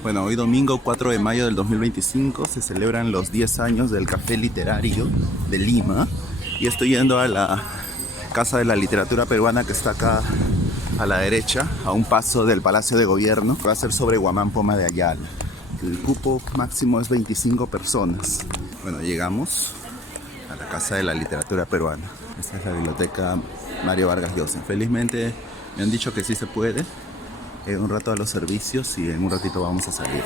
Bueno, hoy domingo 4 de mayo del 2025 se celebran los 10 años del Café Literario de Lima y estoy yendo a la Casa de la Literatura Peruana que está acá a la derecha, a un paso del Palacio de Gobierno. Va a ser sobre Guamán Poma de Ayala. El cupo máximo es 25 personas. Bueno, llegamos a la Casa de la Literatura Peruana. Esta es la biblioteca Mario Vargas Llosa. Felizmente me han dicho que sí se puede. Un rato a los servicios y en un ratito vamos a salir.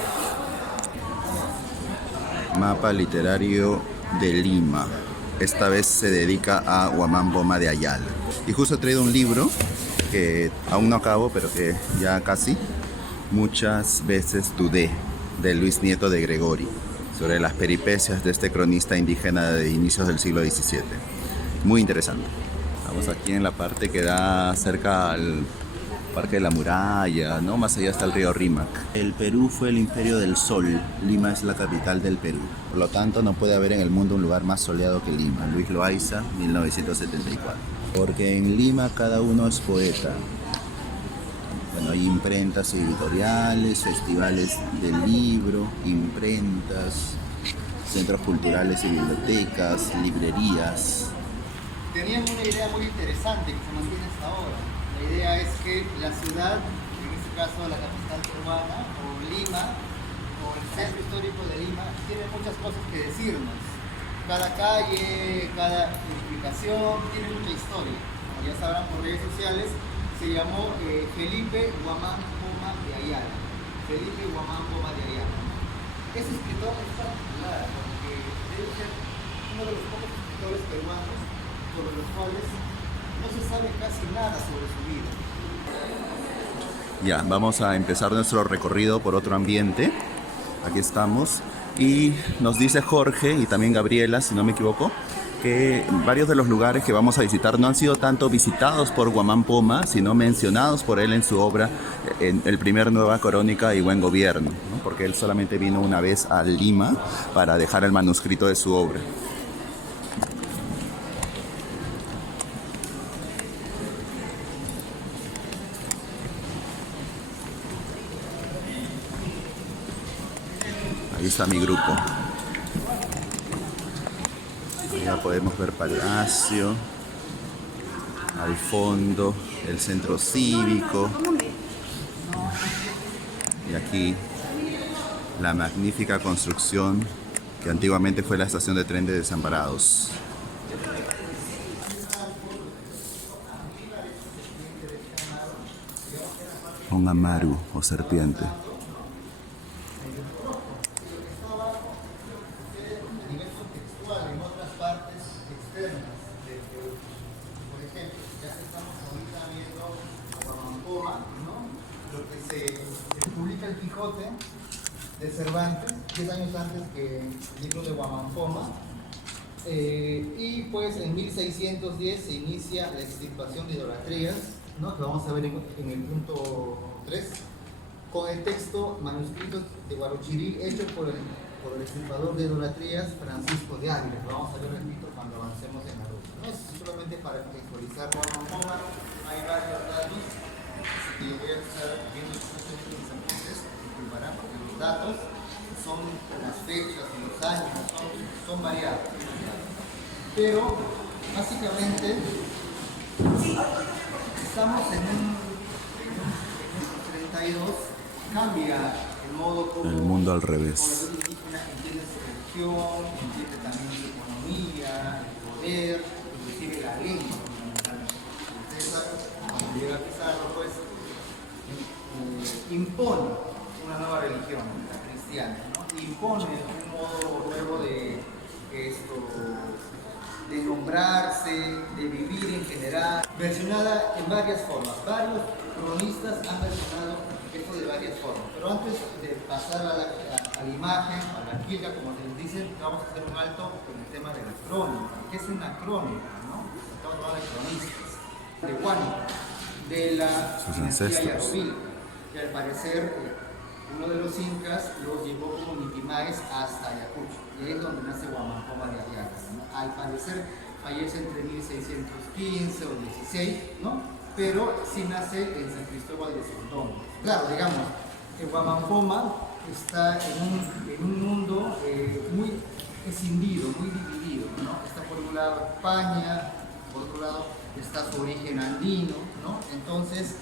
Mapa literario de Lima. Esta vez se dedica a Guamán Poma de Ayala. Y justo he traído un libro que aún no acabo, pero que ya casi. Muchas veces dudé, de Luis Nieto de Gregori, sobre las peripecias de este cronista indígena de inicios del siglo XVII. Muy interesante. Estamos aquí en la parte que da cerca al Parque de la Muralla, ¿no? Más allá está el río Rímac. El Perú fue el imperio del sol. Lima es la capital del Perú. Por lo tanto, no puede haber en el mundo un lugar más soleado que Lima. Luis Loaiza, 1974. Porque en Lima cada uno es poeta. Bueno, hay imprentas editoriales, festivales del libro, imprentas, centros culturales y bibliotecas, librerías. Tenían una idea muy interesante que se mantiene hasta ahora. La idea es que la ciudad, en este caso la capital peruana, o Lima, o el centro histórico de Lima, tiene muchas cosas que decirnos. Cada calle, cada edificación tiene mucha historia. Como ya sabrán por redes sociales, se llamó Felipe Guamán Poma de Ayala. Felipe Guamán Poma de Ayala. Ese escritor es particular porque debe ser uno de los pocos escritores peruanos por los cuales no se sabe casi nada sobre su vida. Ya, vamos a empezar nuestro recorrido por otro ambiente. Aquí estamos. Y nos dice Jorge y también Gabriela, si no me equivoco, que varios de los lugares que vamos a visitar no han sido tanto visitados por Guamán Poma, sino mencionados por él en su obra, en el primer Nueva Crónica y Buen Gobierno, ¿no? Porque él solamente vino una vez a Lima para dejar el manuscrito de su obra. Ahí está mi grupo. Ya podemos ver Palacio, al fondo el centro cívico y aquí la magnífica construcción que antiguamente fue la estación de tren de Desamparados. Un amaru o serpiente. El Quijote de Cervantes, 10 años antes que el libro de Guamán Poma, y pues en 1610 se inicia la extirpación de idolatrías, ¿no? Que vamos a ver en el punto 3, con el texto manuscrito de Guarochirí hecho por el extirpador de idolatrías Francisco de Ávila. Lo vamos a ver, repito, cuando avancemos en la ruta, ¿no? Es solamente para contextualizar Guamán Poma. Hay varios datos que yo voy a estar viendo porque los datos son las fechas y los años, son variados. Pero básicamente estamos en un 32, cambia el modo como El mundo al revés. el indígena entiende su religión, entiende también su economía, el poder, inclusive la lengua fundamentalmente. César, cuando llega a Pizarro, pues impone una nueva religión, la cristiana, ¿no? Impone un modo nuevo de nombrarse, de vivir en general, versionada en varias formas. Varios cronistas han versionado esto de varias formas, pero antes de pasar a la imagen, a la quilga, como se les dice, vamos a hacer un alto con el tema de la crónica. ¿Qué es una crónica? ¿No? Estamos hablando de cronistas, de Huánuco, de la dinastía Yarovil, que al parecer uno de los incas los llevó como Nitimaes hasta Ayacucho, y ahí es donde nace Guamán Poma de Ayala, ¿no? Al parecer fallece entre 1615 o 16, ¿no? Pero sí nace en San Cristóbal de Sondón. Claro, digamos, Huamampoma está en un mundo muy escindido, muy dividido, ¿no? Está por un lado España, por otro lado está su origen andino, ¿no? Entonces,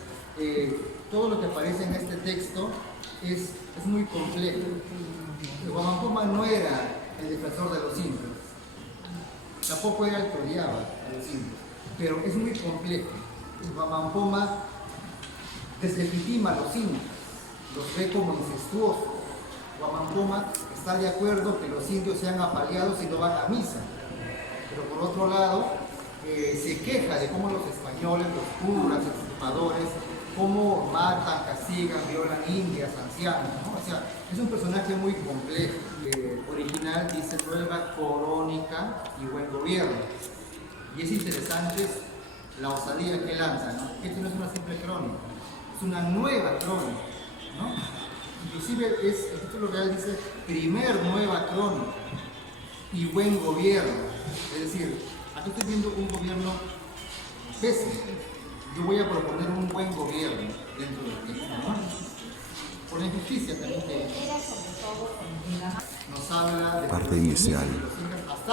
todo lo que aparece en este texto es muy complejo. Huamampoma no era el defensor de los indios, tampoco era el que odiaba a los indios, pero es muy complejo. Huamampoma deslegitima a los indios, los ve como incestuosos. Huamampoma está de acuerdo que los indios sean apaleados y no van a misa, pero por otro lado se queja de cómo los españoles, los curas, extirpadores, cómo matan, castigan, violan indias, ancianos, ¿no? O sea, es un personaje muy complejo. Original dice nueva crónica y buen gobierno. Y es interesante la osadía que lanza, ¿no? Esto no es una simple crónica, es una nueva crónica, ¿no? Inclusive el título real dice primer nueva crónica y buen gobierno. Es decir, aquí estoy viendo un gobierno pésimo. Yo voy a proponer un buen gobierno dentro del texto, ¿no? Por la injusticia también que nos habla de parte inicial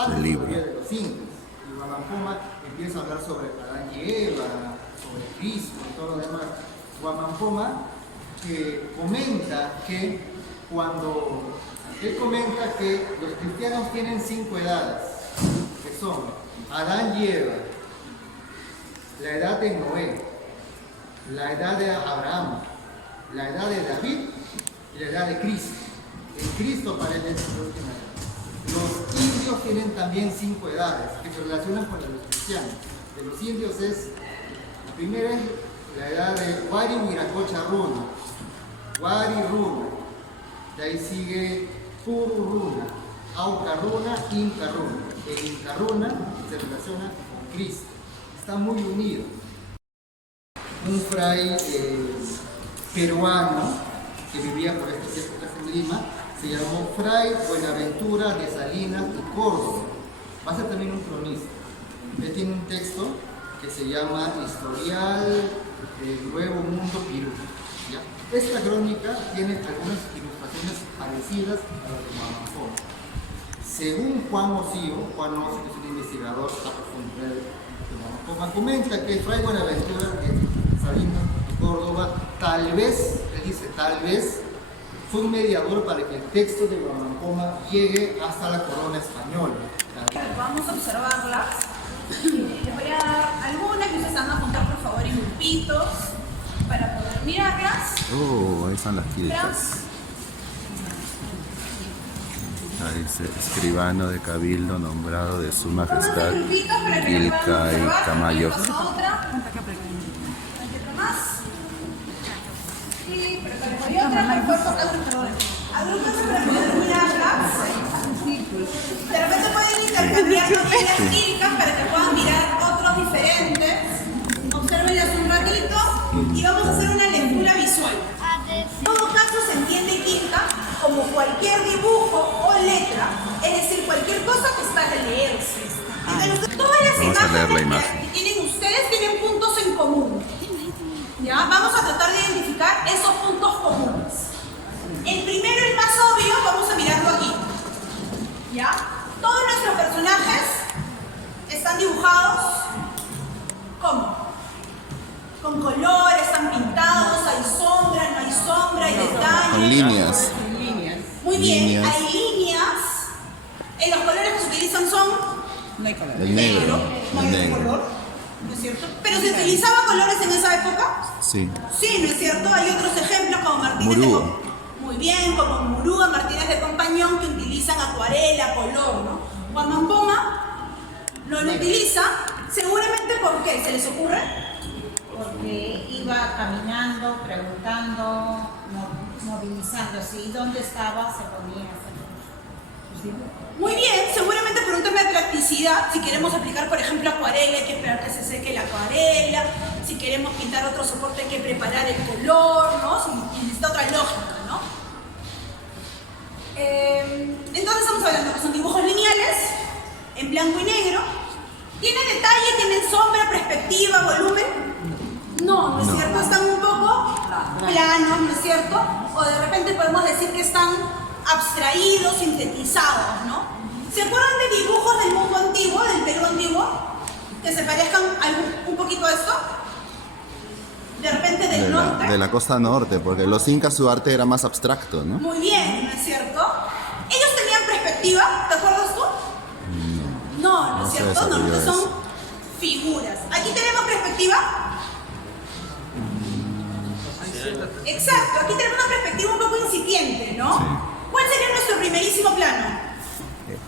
del libro. De los indios. Y Huamampoma empieza a hablar sobre Adán y Eva, sobre Cristo y todo lo demás. Huamampoma comenta que los cristianos tienen 5 edades, que son Adán y Eva, la edad de Noé, la edad de Abraham, la edad de David y la edad de Cristo. En Cristo aparece la última edad. Los indios tienen también 5 edades que se relacionan con los cristianos. De los indios la primera es la edad de Wari Wiracocha Runa, Wari Runa, de ahí sigue Puru Runa, Auca Runa, Inca Runa. El Inca Runa se relaciona con Cristo. Está muy unido. Un fray peruano que vivía por estas épocas en Lima se llamó Fray Buenaventura de Salinas y Córdoba. Va a ser también un cronista. Él tiene un texto que se llama Historial del Nuevo Mundo Pirú. ¿Ya? Esta crónica tiene algunas ilustraciones parecidas a las de Huamampoma. Según Juan Osío, que es un investigador a profundidad de Huamampoma, comenta que Fray Buenaventura de Salinas y Córdoba tal vez fue un mediador para que el texto de Huamampoma llegue hasta la corona española. Vamos a observarlas. Les voy a dar algunas que ustedes van a apuntar por favor en grupitos para poder mirarlas. Oh, ahí están las quiltas. Ahí dice escribano de cabildo nombrado de su majestad Quilca y Tamayo. Otra más. Y hay otra para poder agrúpense para poder mirarlas. De repente pueden intercambiar las quilcas para que puedan mirar otros diferentes. Obsérvenlas un ratito y vamos a hacer una lectura visual. En todo caso se entiende quilca como cualquier dibujo o letra, es decir, cualquier cosa que está a leerse. Entonces, todas las imágenes que tienen ustedes tienen puntos en común. ¿Ya? Vamos a tratar de identificar esos puntos comunes. El primero, el más obvio, vamos a mirarlo aquí. ¿Ya? Todos nuestros personajes están dibujados ¿cómo? Con colores, están pintados, hay sombra, no hay sombra, hay detalles. Con líneas. Muy bien, hay líneas. Los colores que se utilizan son El negro. no hay otro color, ¿no es cierto? Pero se utilizaban colores en esa época. Sí. Sí, ¿no es cierto? Hay otros ejemplos como Martínez de muy bien, como Murúa, Martínez de Compañón, que utilizan acuarela, color, ¿no? Huamampoma no lo utiliza, seguramente ¿por qué? ¿Se les ocurre? Porque iba caminando, preguntando, movilizándose, y dónde estaba se ponía a hacer. Muy bien, seguramente por un tema de practicidad, si queremos aplicar, por ejemplo, acuarela, hay que esperar que se seque la acuarela, si queremos pintar otro soporte hay que preparar el color, ¿no? Si necesita otra lógica, ¿no? Entonces estamos hablando que son dibujos lineales, en blanco y negro. ¿Tiene detalle, tienen sombra, perspectiva, volumen? No, ¿no es cierto? Están un poco planos, ¿no es cierto? O de repente podemos decir que están abstraídos, sintetizados, ¿no? ¿Se acuerdan de dibujos del mundo antiguo, del Perú antiguo, que se parezcan un poquito a esto? De repente del norte. De la costa norte, porque los incas su arte era más abstracto, ¿no? Muy bien, ¿no es cierto? Ellos tenían perspectiva, ¿te acuerdas tú? No, ¿no es sé cierto? esa Normalmente teoría son figuras. ¿Aquí tenemos perspectiva? Exacto, aquí tenemos una perspectiva un poco incipiente, ¿no? Sí. ¿Cuál sería nuestro primerísimo plano?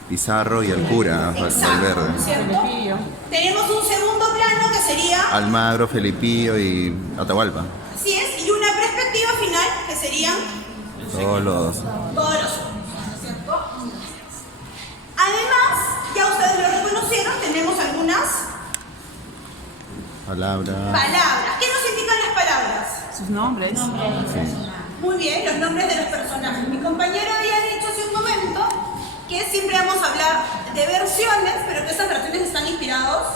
Pizarro y el cura, Exacto, Valverde. ¿cierto? Tenemos un segundo plano que sería, Almagro, Felipillo y Atahualpa. así es, y una perspectiva final que serían Todos los... todos los hombres, ¿no es cierto? Además, ya ustedes lo reconocieron, tenemos algunas palabras. palabras. ¿Qué nos indican las palabras? Sus nombres. Muy bien, los nombres de los personajes. Mi compañero había dicho hace un momento que siempre vamos a hablar de versiones, pero que esas versiones están inspirados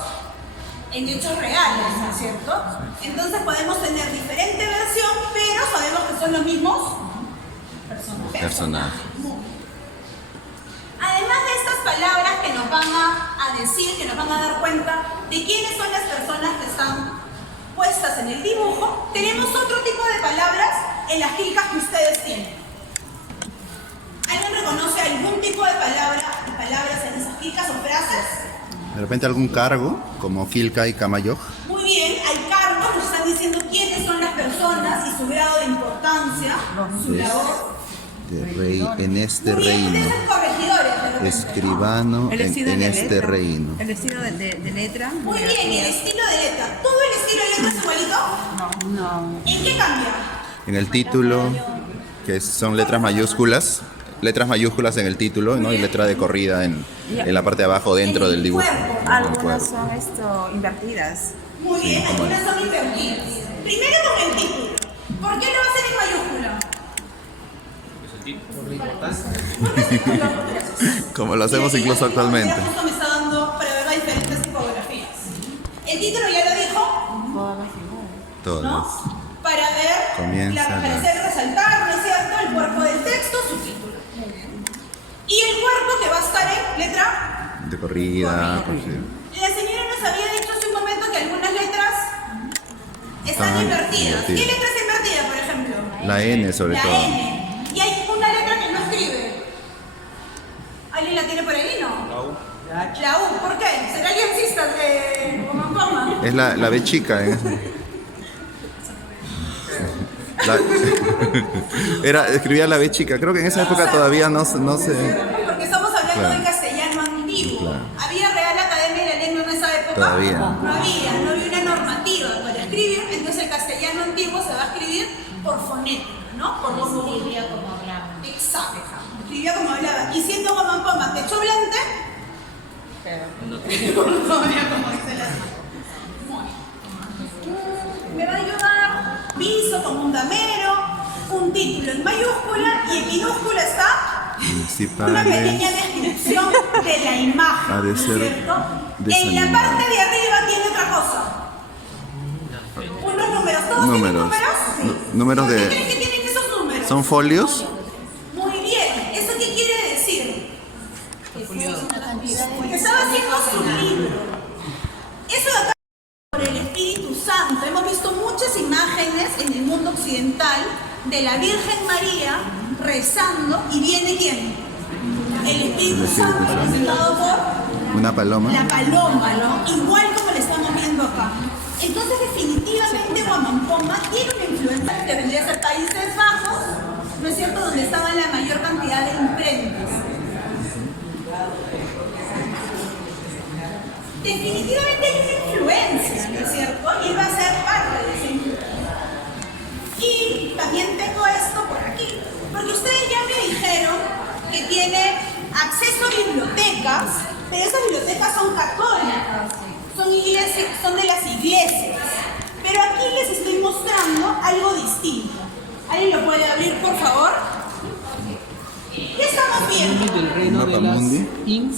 en hechos reales, ¿no es cierto? Entonces podemos tener diferente versión, pero sabemos que son los mismos Personajes. Muy bien. Además de estas palabras que nos van a decir, que nos van a dar cuenta de quiénes son las personas que están puestas en el dibujo, tenemos otro tipo de palabras en las quilcas que ustedes tienen. ¿Alguien reconoce algún tipo de palabras en esas quilcas o frases? De repente algún cargo, como Quilca y Camayoj. Muy bien, hay cargos, nos están diciendo quiénes son las personas y su grado de importancia, su labor. De rey en este Muy bien, reino. ustedes son corregidores, de repente. Escribano El estilo en de este letra. reino. El estilo de letra. Muy bien, y el estilo de letra. ¿Todo el estilo de letra es igualito? No. ¿En qué cambia? En el título, que son letras mayúsculas en el título, ¿no? Y letra de corrida en la parte de abajo dentro del dibujo. cuerpo. En el Algunas cuerpo. son invertidas. Muy bien, algunas son invertidas. Primero con el título. ¿Por qué lo va a hacer en mayúscula? Como lo hacemos incluso actualmente. Justo me está dando para ver las diferentes tipografías. El título ya lo dijo, Todos. ¿no? Para ver, Comienza para la- hacer resaltar, ¿no es cierto? El cuerpo del texto, su título. Y el cuerpo que va a estar en letra. De corrida. La señora nos había dicho hace un momento que algunas letras están Están invertidas. ¿Qué invertidas. letra está invertida, por ejemplo? La N sobre La todo. N. Y hay una letra que no escribe. ¿Alguien la tiene por ahí? No. La U. ¿Por qué? ¿Será aliancista de Comacoma? Es la B chica. Escribía la B chica. Creo que en esa época todavía no se... Porque estamos hablando Claro. de castellano antiguo. Claro. ¿Había Real Academia de la Lengua en esa época? Todavía. No había una normativa para escribir, entonces el castellano antiguo se va a escribir por fonética, ¿no? Por los Escribía como hablaba. Exacto. Escribía como hablaba. Y siendo Guamampoma techoblante, todavía como dice la me va a ayudar piso como un damero, un título en mayúscula y en minúscula está una pequeña Principales. descripción de la imagen, Ha de ¿no es ser cierto? En la desanimado. parte de arriba tiene otra cosa. Unos números. ¿Todos tienen Números. números? Números ¿Por qué de... creen que tienen esos números? ¿Son folios? Muy bien. ¿Eso qué quiere decir? Que Estaba haciendo su libro. Eso de acá por el Espíritu Santo. Hemos visto muchas imágenes en el mundo occidental de la Virgen María rezando y viene ¿quién? El Espíritu Santo, representado por Una paloma. la paloma, ¿no? Igual como le estamos viendo acá. Entonces definitivamente Guamampoma tiene una influencia que vendría a ser Países Bajos, ¿no es cierto? Donde estaban la mayor cantidad de imprentas. Definitivamente hay una influencia, ¿no es cierto? Y él va a ser parte de esa influencia. Y también tengo esto por aquí, porque ustedes ya me dijeron que tiene acceso a bibliotecas, pero esas bibliotecas son católicas, son de las iglesias. Pero aquí les estoy mostrando algo distinto. ¿Alguien lo puede abrir, por favor? ¿Qué estamos viendo? Del reino Mapa de las mundi. Inks.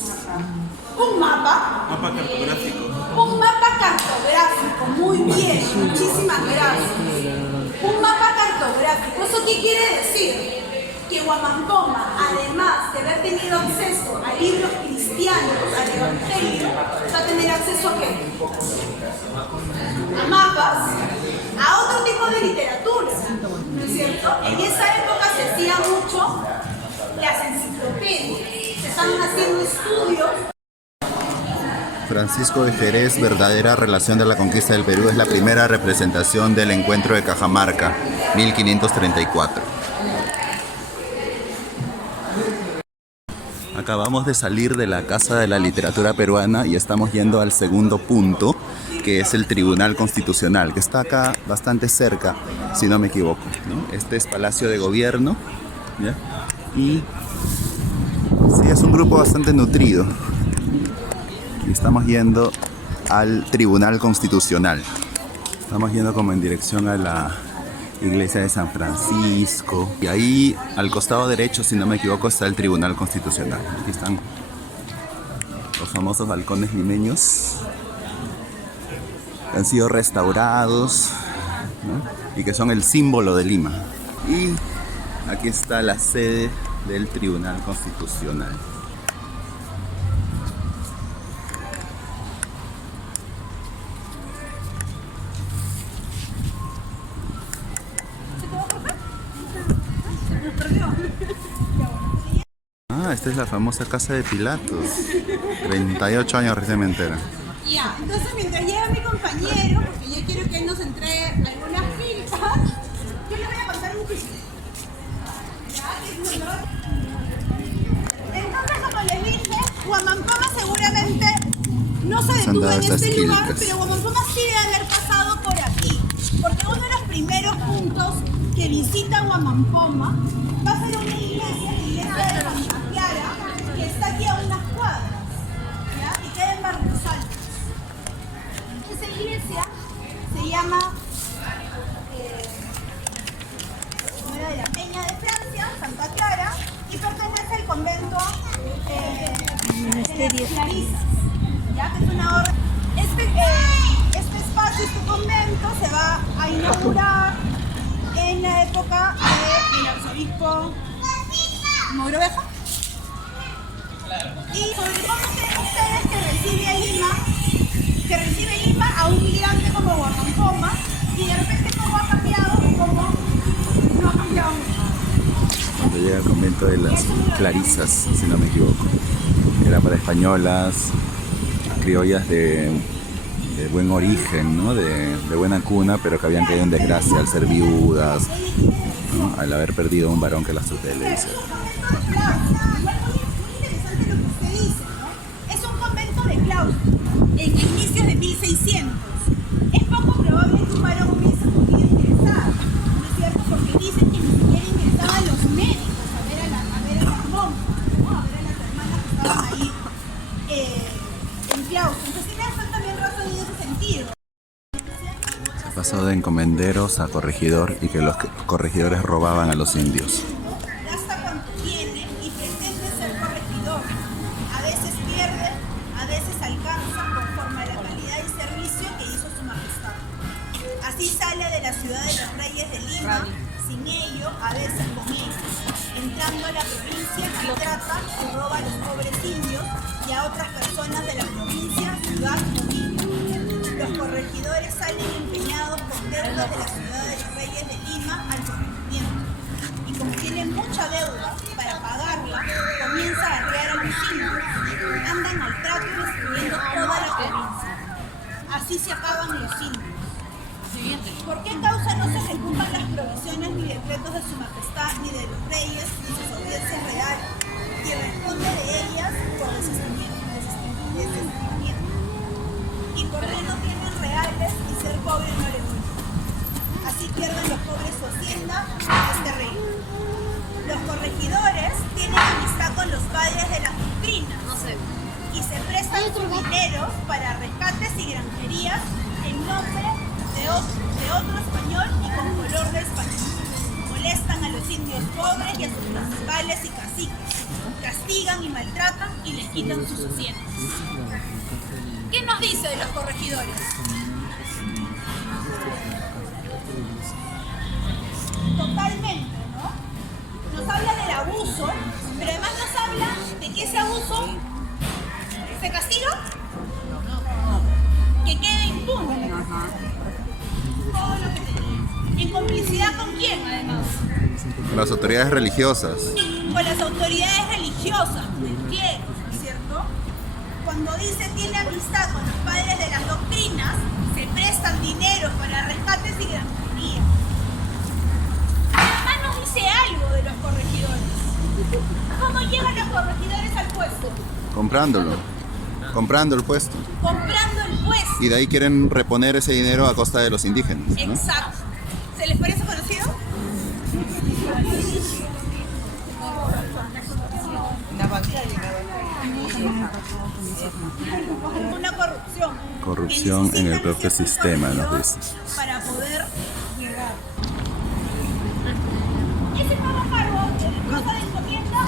Un mapa. Mapa cartográfico. Un mapa cartográfico, muy bien, muchísimas gracias. Un mapa cartográfico cartográfico. ¿Eso qué quiere decir? Que Huamampoma, además de haber tenido acceso a libros cristianos, al Evangelio, va a tener acceso ¿a qué? A mapas, a otro tipo de literatura, ¿no es cierto? En esa época se hacían mucho las enciclopedias, se estaban haciendo estudios. Francisco de Jerez, verdadera relación de la conquista del Perú, es la primera representación del encuentro de Cajamarca, 1534. Acabamos de salir de la Casa de la Literatura Peruana y estamos yendo al segundo punto, que es el Tribunal Constitucional, que está acá bastante cerca, si no me equivoco, ¿no? Este es Palacio de Gobierno, ¿ya? Y sí, es un grupo bastante nutrido. Y estamos yendo al Tribunal Constitucional. Estamos yendo como en dirección a la Iglesia de San Francisco. Y ahí, al costado derecho, si no me equivoco, está el Tribunal Constitucional. Aquí están los famosos balcones limeños, que han sido restaurados, ¿no? Y que son el símbolo de Lima. Y aquí está la sede del Tribunal Constitucional. Esta es la famosa casa de Pilatos. 38 años recién me entero. Ya, entonces mientras llega mi compañero, porque yo quiero que él nos entregue algunas fichas, yo le voy a contar un chiste. Entonces, como les dije, Huamampoma seguramente no se detuvo en este lugar, pero Huamampoma sí debe haber pasado por aquí. Porque uno de los primeros puntos que visita Huamampoma va a ser una iglesia, la iglesia de Santa Clara, que está aquí a unas cuadras, ¿ya? Y queda en Barrios Altos. Esa iglesia se llama de la Peña de Francia, Santa Clara, y pertenece al convento de las Clarisas, ¿ya? Que es una orden. Este espacio, este convento se va a inaugurar en la época del arzobispo Mogrovejo. Y sobre cómo creen ustedes que recibe Lima a un migrante como Huamampoma, y de repente cómo ha cambiado, cómo no ha cambiado mucho. Cuando llega al convento de las Clarisas, si no me equivoco, era para españolas, criollas de buen origen, ¿no? De buena cuna, pero que habían caído en desgracia al ser viudas, ¿no? Al haber perdido un varón que las tutele, dice. Es un convento de claustro, en inicios de 1600. Es poco probable que un varón hubiese podido ingresar, ¿no es cierto? Porque dicen que ni siquiera ingresaban los médicos a ver a las monjas, ¿no? A ver a las hermanas que estaban ahí en claustro. Entonces tiene también razón en ese sentido. Se ha pasado de encomenderos a corregidor y que los corregidores robaban a los indios. Gasta cuanto tiene y pretende ser corregidor. A veces pierde, a veces alcanza conforme a la calidad y servicio que hizo su majestad. Así sale de la ciudad de los Reyes de Lima, sin ello, a veces con ellos. Entrando a la provincia, maltrata y roba a los pobres indios y a otras personas de la provincia, ciudad o villa. Los corregidores salen empeñados con deudas de la ciudad de los Reyes de Lima al corregimiento. Y como tienen mucha deuda, para pagarla, comienza a arrear a los indios. Andan al trato destruyendo toda la provincia. Así se acaban los indios. ¿Por qué causa no se ejecutan las provisiones ni decretos de su majestad, ni de los reyes, ni sus audiencias reales? Y responde de ellas por desistimiento. ¿Y por qué no tienen reales y ser pobre no les gusta? Así pierden los pobres su hacienda en este reino. Los corregidores tienen amistad con los padres de las doctrinas y se prestan sus dineros para rescates y granjerías en nombre de otro español y con color de español. Molestan a los indios pobres y a sus principales y caciques. Castigan y maltratan y les quitan sus haciendas. ¿Qué nos dice de los corregidores? totalmente, ¿no? Nos habla del abuso, pero además nos habla de que ese abuso se castiga, que quede impune. Todo lo que tenía. ¿En complicidad con quién, además? Las autoridades religiosas. Con las autoridades religiosas. ¿De quién? ¿No es cierto? Cuando dice tiene amistad con los padres de las doctrinas, se prestan dinero para rescates y granjería. Además nos dice algo de los corregidores. ¿Cómo llegan los corregidores al puesto? Comprando el puesto. Comprando el puesto. Y de ahí quieren reponer ese dinero a costa de los indígenas, ¿no? Exacto. ¿Se les parece conocido? Una corrupción. Corrupción en el propio sistema, nos dice. Para poder llegar. Ese nuevo cargo pasa de encomienda a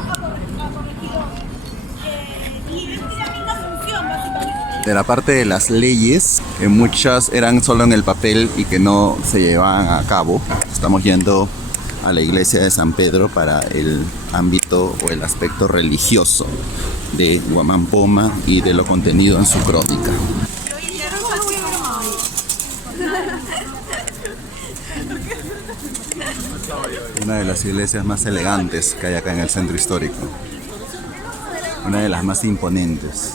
corregidor. Y tiene la misma función, básicamente. De la parte de las leyes, que muchas eran solo en el papel y que no se llevaban a cabo, estamos yendo a la iglesia de San Pedro para el ámbito o el aspecto religioso de Huamampoma y de lo contenido en su crónica. Una de las iglesias más elegantes que hay acá en el centro histórico. Una de las más imponentes.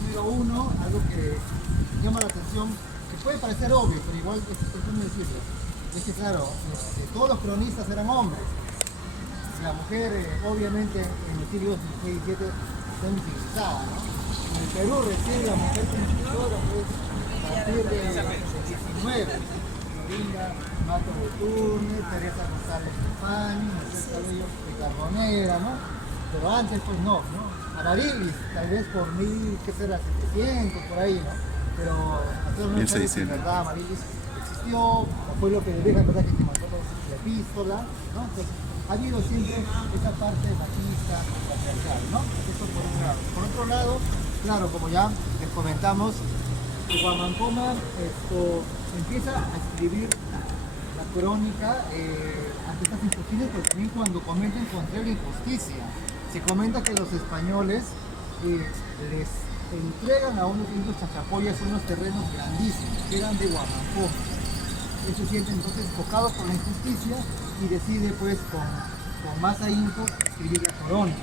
Número uno, algo que llama la atención, que puede parecer obvio, pero igual es bueno decirlo, es que claro, todos los cronistas eran hombres. La mujer, obviamente, en el siglo XVI y XVII está invisibilizada, ¿no? En el Perú recién la mujer como escritora fue a partir del XIX. Florinda Mato de Túnez, Teresa González de Pani, Mercedes Cabello de Carbonera, ¿no? Pero antes pues no. Amaryllis, tal vez por 1700, por ahí, ¿no? Pero actualmente en verdad Amaryllis existió, fue lo que le deja en verdad que mandó la epístola, ¿no? Entonces, ha habido siempre esa parte machista, patriarcal, ¿no? Eso por un lado. Por otro lado, claro, como ya les comentamos, Huamampoma empieza a escribir la crónica ante estas injusticias, pero también cuando comenta encontrar la injusticia. Se comenta que los españoles les entregan a unos indios chachapoyas unos terrenos grandísimos, que eran de Huamampoma. Ellos se sienten entonces tocados por la injusticia y decide pues con más ahínco escribir la crónica.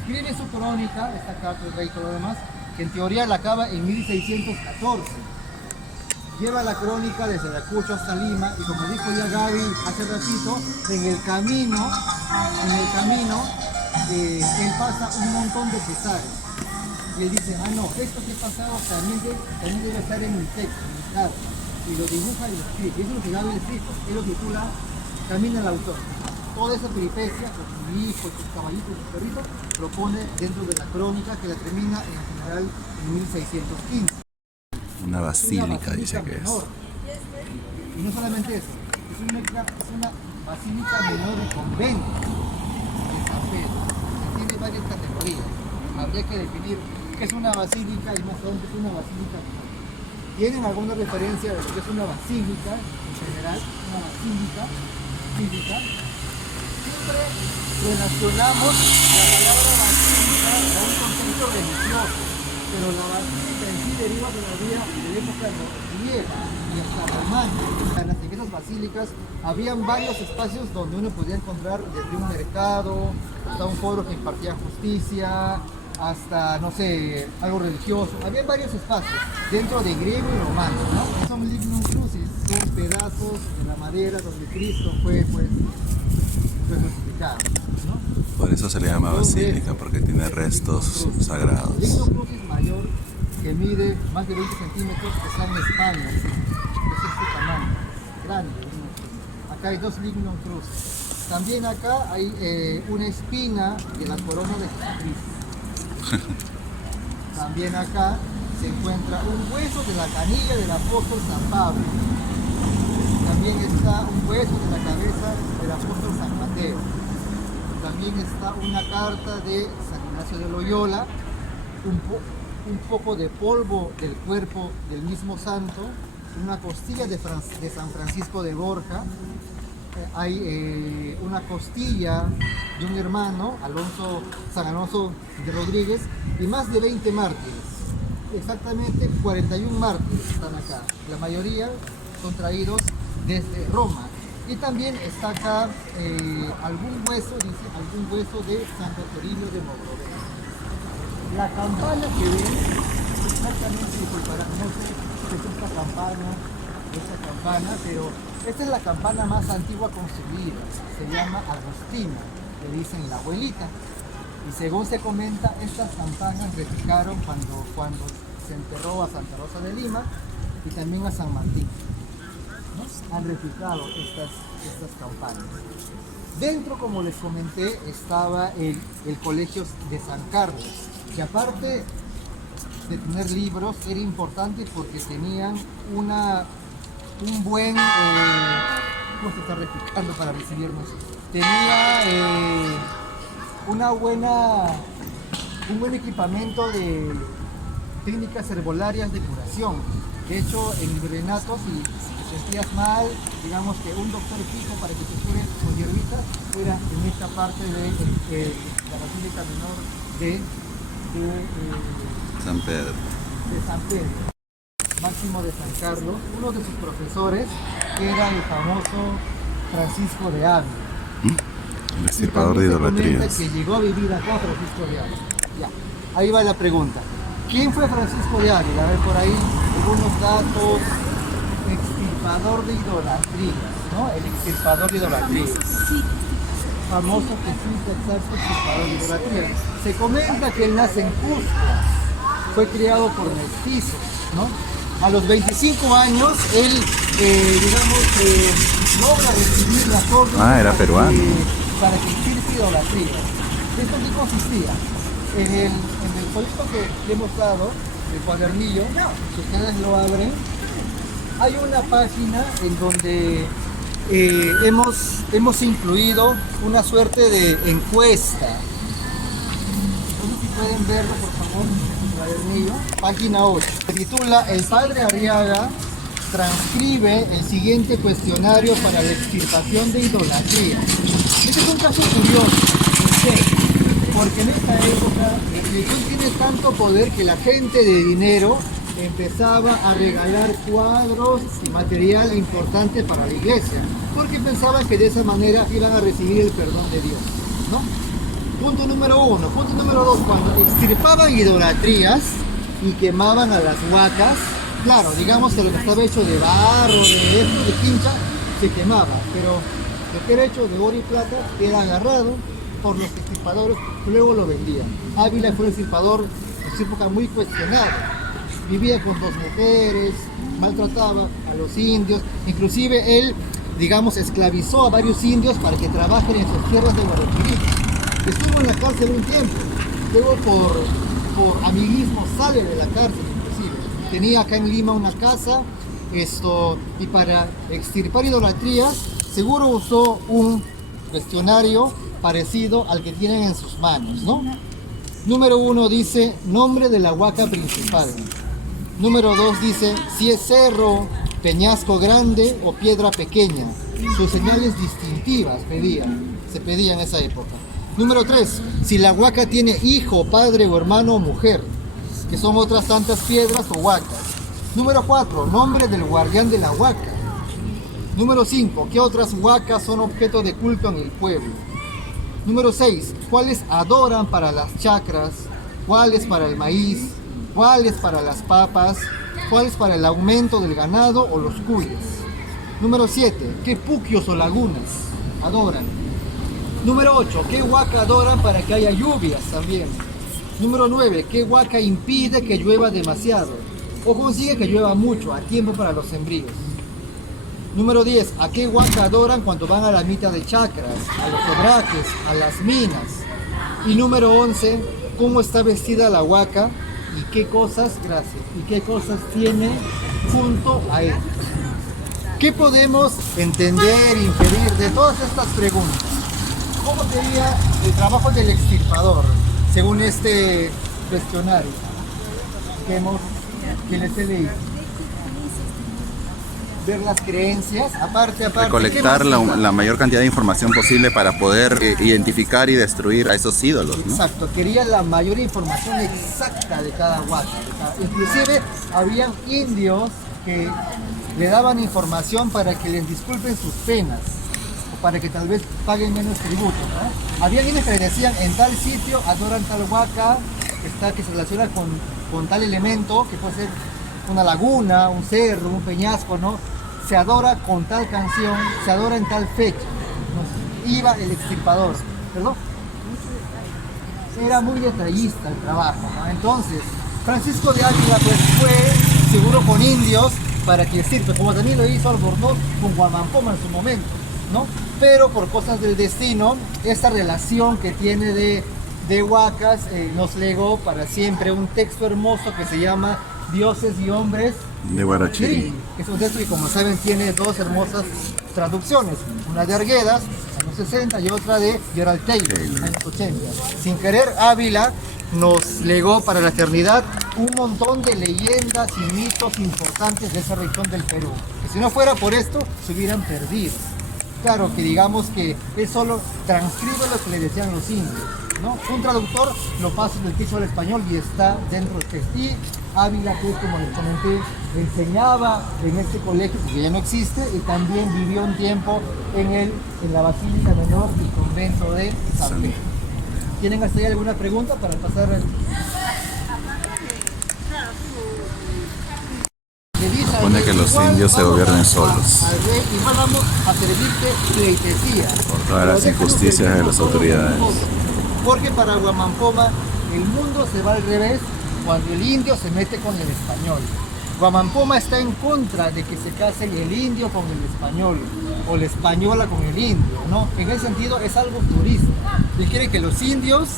Escribe su crónica, esta carta del rey y todo lo demás, que en teoría la acaba en 1614. Lleva la crónica desde Ayacucho hasta Lima y como dijo ya Gaby hace ratito, en el camino él pasa un montón de pesares. Y él dice, no, esto que he pasado también debe estar en mi texto, en mi carta. Y lo dibuja y lo escribe. Y eso es lo que Gaby le dijo. Él lo titula Camina el autor. Toda esa peripecia con su hijo, sus caballitos, sus perritos, propone dentro de la crónica que la termina en general en 1615. Una basílica dice que es. Y no solamente eso, es una basílica menor de convento de San Pedro. Tiene varias categorías. Habría que definir qué es una basílica y más aún qué es una basílica menor. Tienen alguna referencia de lo que es una basílica en general, una basílica física. Siempre relacionamos la palabra basílica a un concepto religioso, pero la basílica en sí deriva todavía de la época griega y hasta romana. En esas basílicas habían varios espacios donde uno podía encontrar desde un mercado, hasta un foro que impartía justicia, hasta, no sé, algo religioso. Había varios espacios dentro de griego y romano, ¿no? Son lignum crucis, son pedazos de la madera donde Cristo fue crucificado, ¿no? Por eso se le llama basílica, porque tiene restos sagrados. El lignum crucis mayor, que mide más de 20 centímetros, que está en España, es este tamaño, grande. Acá hay 2 lignum crucis. También acá hay una espina de la corona de Jesucristo. También acá se encuentra un hueso de la canilla del apóstol San Pablo. También está un hueso de la cabeza del apóstol San Mateo. también está una carta de San Ignacio de Loyola, un poco de polvo del cuerpo del mismo santo, una costilla de San Francisco de Borja, hay una costilla de un hermano, San Alonso de Rodríguez, y más de 20 mártires. Exactamente 41 mártires están acá. La mayoría son traídos desde Roma. Y también está acá algún hueso de Santo Toribio de Mogrovejo. La campana que ven, exactamente, disculparán, no sé qué es esta campana, pero esta es la campana más antigua construida. Se llama Agustina, le dicen la abuelita. Y según se comenta, estas campanas repicaron cuando se enterró a Santa Rosa de Lima y también a San Martín, ¿no? Han replicado estas campanas. Dentro, como les comenté, estaba el colegio de San Carlos, que aparte de tener libros, era importante porque tenían un buen... ¿cómo se está replicando para recibirnos? Tenía un buen equipamiento de técnicas herbolarias de curación. De hecho, en el virreinato, si te sentías mal, digamos que un doctor fijo para que te cure con hierbitas era en esta parte de la Basílica Menor de San Pedro. De San Pedro, Máximo de San Carlos. Uno de sus profesores era el famoso Francisco de Ávila. El extirpador de idolatrías. Que llegó a vivir acá Francisco de Ávila. Ya, ahí va la pregunta. ¿Quién fue Francisco de Ávila? A ver por ahí algunos datos. Extirpador de idolatrías, ¿no? El extirpador de idolatrías. Famoso jesuita, exacto, extirpador de idolatrías. Se comenta que él nace en Cusco. Fue criado por mestizos, ¿no? A los 25 años, él, logra recibir las órdenes era peruano. para que extirpe idolatría. ¿Esto en qué consistía? En el folleto que le hemos dado, el cuadernillo, si ustedes lo abren, hay una página en donde hemos incluido una suerte de encuesta. Entonces, si pueden verlo, por favor, el cuadernillo, página 8. Se titula "El padre Arriaga transcribe el siguiente cuestionario para la extirpación de idolatría". Este es un caso curioso. ¿Por qué? Porque en esta época la religión tiene tanto poder que la gente de dinero empezaba a regalar cuadros y material importante para la iglesia, porque pensaban que de esa manera iban a recibir el perdón de Dios, ¿no? Punto número 1. Punto número 2, cuando extirpaban idolatrías y quemaban a las huacas, claro, digamos que lo que estaba hecho de barro, de esto, de quincha, se quemaba, pero lo que era hecho de oro y plata era agarrado por los extirpadores, luego lo vendían. Ávila fue un extirpador en su época muy cuestionado. Vivía con 2 mujeres, maltrataba a los indios, inclusive él, digamos, esclavizó a varios indios para que trabajen en sus tierras de Guadalquivir. Estuvo en la cárcel un tiempo, luego por amiguismo sale de la cárcel inclusive. Tenía acá en Lima una casa, y para extirpar idolatrías, seguro usó un cuestionario parecido al que tienen en sus manos, ¿no? Número 1 dice nombre de la huaca principal. Número 2 dice si es cerro, peñasco grande o piedra pequeña. Sus señales distintivas se pedían en esa época. Número 3, si la huaca tiene hijo, padre o hermano o mujer, que son otras tantas piedras o huacas. Número 4, nombre del guardián de la huaca. Número 5, ¿qué otras huacas son objeto de culto en el pueblo? Número 6, ¿cuáles adoran para las chacras? ¿Cuáles para el maíz? ¿Cuáles para las papas? ¿Cuáles para el aumento del ganado o los cuyes? Número 7, ¿qué puquios o lagunas adoran? Número 8, ¿qué huaca adoran para que haya lluvias también? Número 9, ¿qué huaca impide que llueva demasiado o consigue que llueva mucho a tiempo para los sembríos? Número 10, ¿a qué huaca adoran cuando van a la mitad de chacras, a los obraques, a las minas? Y número 11, ¿cómo está vestida la huaca y qué cosas tiene junto a él? ¿Qué podemos entender, inferir de todas estas preguntas? ¿cómo sería el trabajo del extirpador, según este cuestionario que les he leído? Ver las creencias, aparte. Recolectar la mayor cantidad de información posible para poder identificar y destruir a esos ídolos, ¿no? Exacto, quería la mayor información exacta de cada huaca. Inclusive habían indios que le daban información para que les disculpen sus penas o para que tal vez paguen menos tributo, ¿no? Habían indios que le decían, en tal sitio adoran tal huaca que se relaciona con tal elemento, que puede ser una laguna, un cerro, un peñasco, ¿no? Se adora con tal canción, se adora en tal fecha. ¿No? Iba el extirpador, ¿perdón? Era muy detallista el trabajo, ¿no? Entonces, Francisco de Ávila pues fue seguro con indios para que extirpe, como también lo hizo Albornoz con Huamampoma en su momento, ¿no? Pero por cosas del destino, esta relación que tiene de huacas nos legó para siempre un texto hermoso que se llama Dioses y Hombres De Huarachirí. Es un texto que, como saben, tiene dos hermosas traducciones, una de Arguedas, años 60, y otra de Gerald Taylor, años 80. Sin querer, Ávila nos legó para la eternidad un montón de leyendas y mitos importantes de esa región del Perú, que si no fuera por esto, se hubieran perdido. Claro que digamos que él solo transcribe lo que le decían los indios, ¿no? Un traductor lo pasa del quichua al español y está dentro del texto. Y Ávila, que como les comenté, enseñaba en este colegio que ya no existe y también vivió un tiempo en la Basílica Menor del convento de San Pedro. ¿Tienen hasta ahí alguna pregunta para pasar al... Supone que los indios se gobiernen solos Igual vamos a servirte pleitesía por todas las injusticias de las autoridades. Porque para Huamampoma el mundo se va al revés cuando el indio se mete con el español. Huamampoma está en contra de que se casen el indio con el español o la española con el indio, ¿no? En ese sentido es algo turista. Él quiere que los indios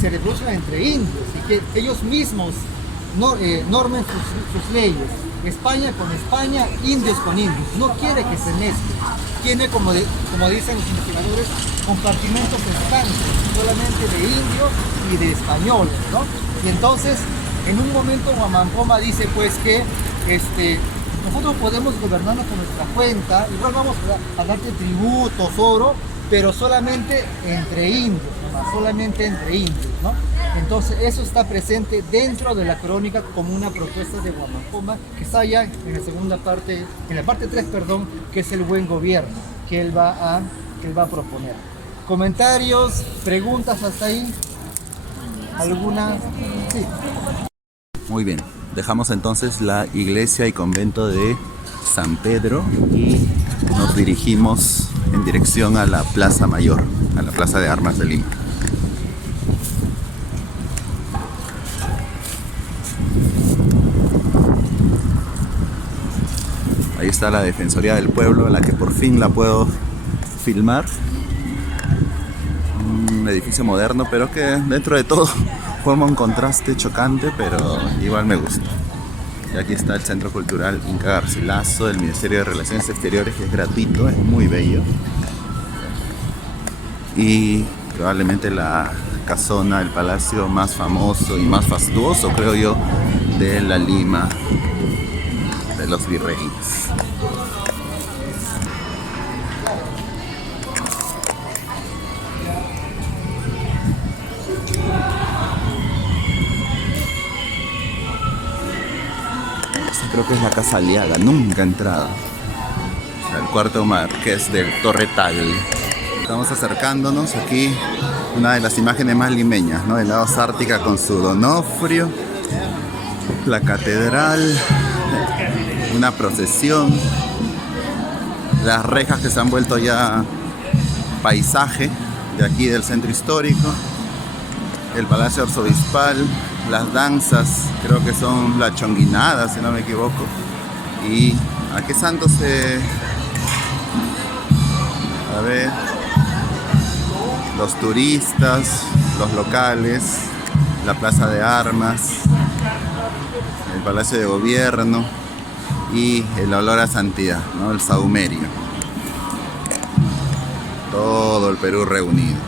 se reproduzcan entre indios y que ellos mismos normen sus leyes. España con España, indios con indios. No quiere que se mezclen. Tiene, como dicen los investigadores, compartimentos estanques, solamente de indios y de españoles, ¿no? Y entonces, en un momento Huamampoma dice pues que nosotros podemos gobernarnos por nuestra cuenta, igual vamos a darte tributos, oro, pero solamente entre indios, solamente entre indios, ¿no? Entonces eso está presente dentro de la crónica como una propuesta de Huamampoma que está allá en la segunda parte, en la parte 3, perdón, que es el buen gobierno que él va a proponer. ¿Comentarios, preguntas hasta ahí? ¿Alguna? Sí. Muy bien, dejamos entonces la iglesia y convento de San Pedro y nos dirigimos en dirección a la Plaza Mayor, a la Plaza de Armas de Lima. Ahí está la Defensoría del Pueblo, a la que por fin la puedo filmar. Un edificio moderno, pero que dentro de todo forma un contraste chocante, pero igual me gusta. Y aquí está el Centro Cultural Inca Garcilaso del Ministerio de Relaciones Exteriores, que es gratuito, es muy bello. Y probablemente la casona, el palacio más famoso y más fastuoso, creo yo, de la Lima de los virreyes. Esta creo que es la Casa Aliaga, nunca he entrado. El cuarto marqués del Torre Tagle. Estamos acercándonos aquí, una de las imágenes más limeñas, ¿no? Del lado Sártica con su Donofrio, la catedral, una procesión, las rejas que se han vuelto ya paisaje de aquí del centro histórico, el Palacio Arzobispal, las danzas, creo que son la chonguinada, si no me equivoco. ¿Y a qué santo se...? A ver... Los turistas, los locales, la Plaza de Armas, el Palacio de Gobierno y el olor a santidad, ¿no? El sahumerio. Todo el Perú reunido.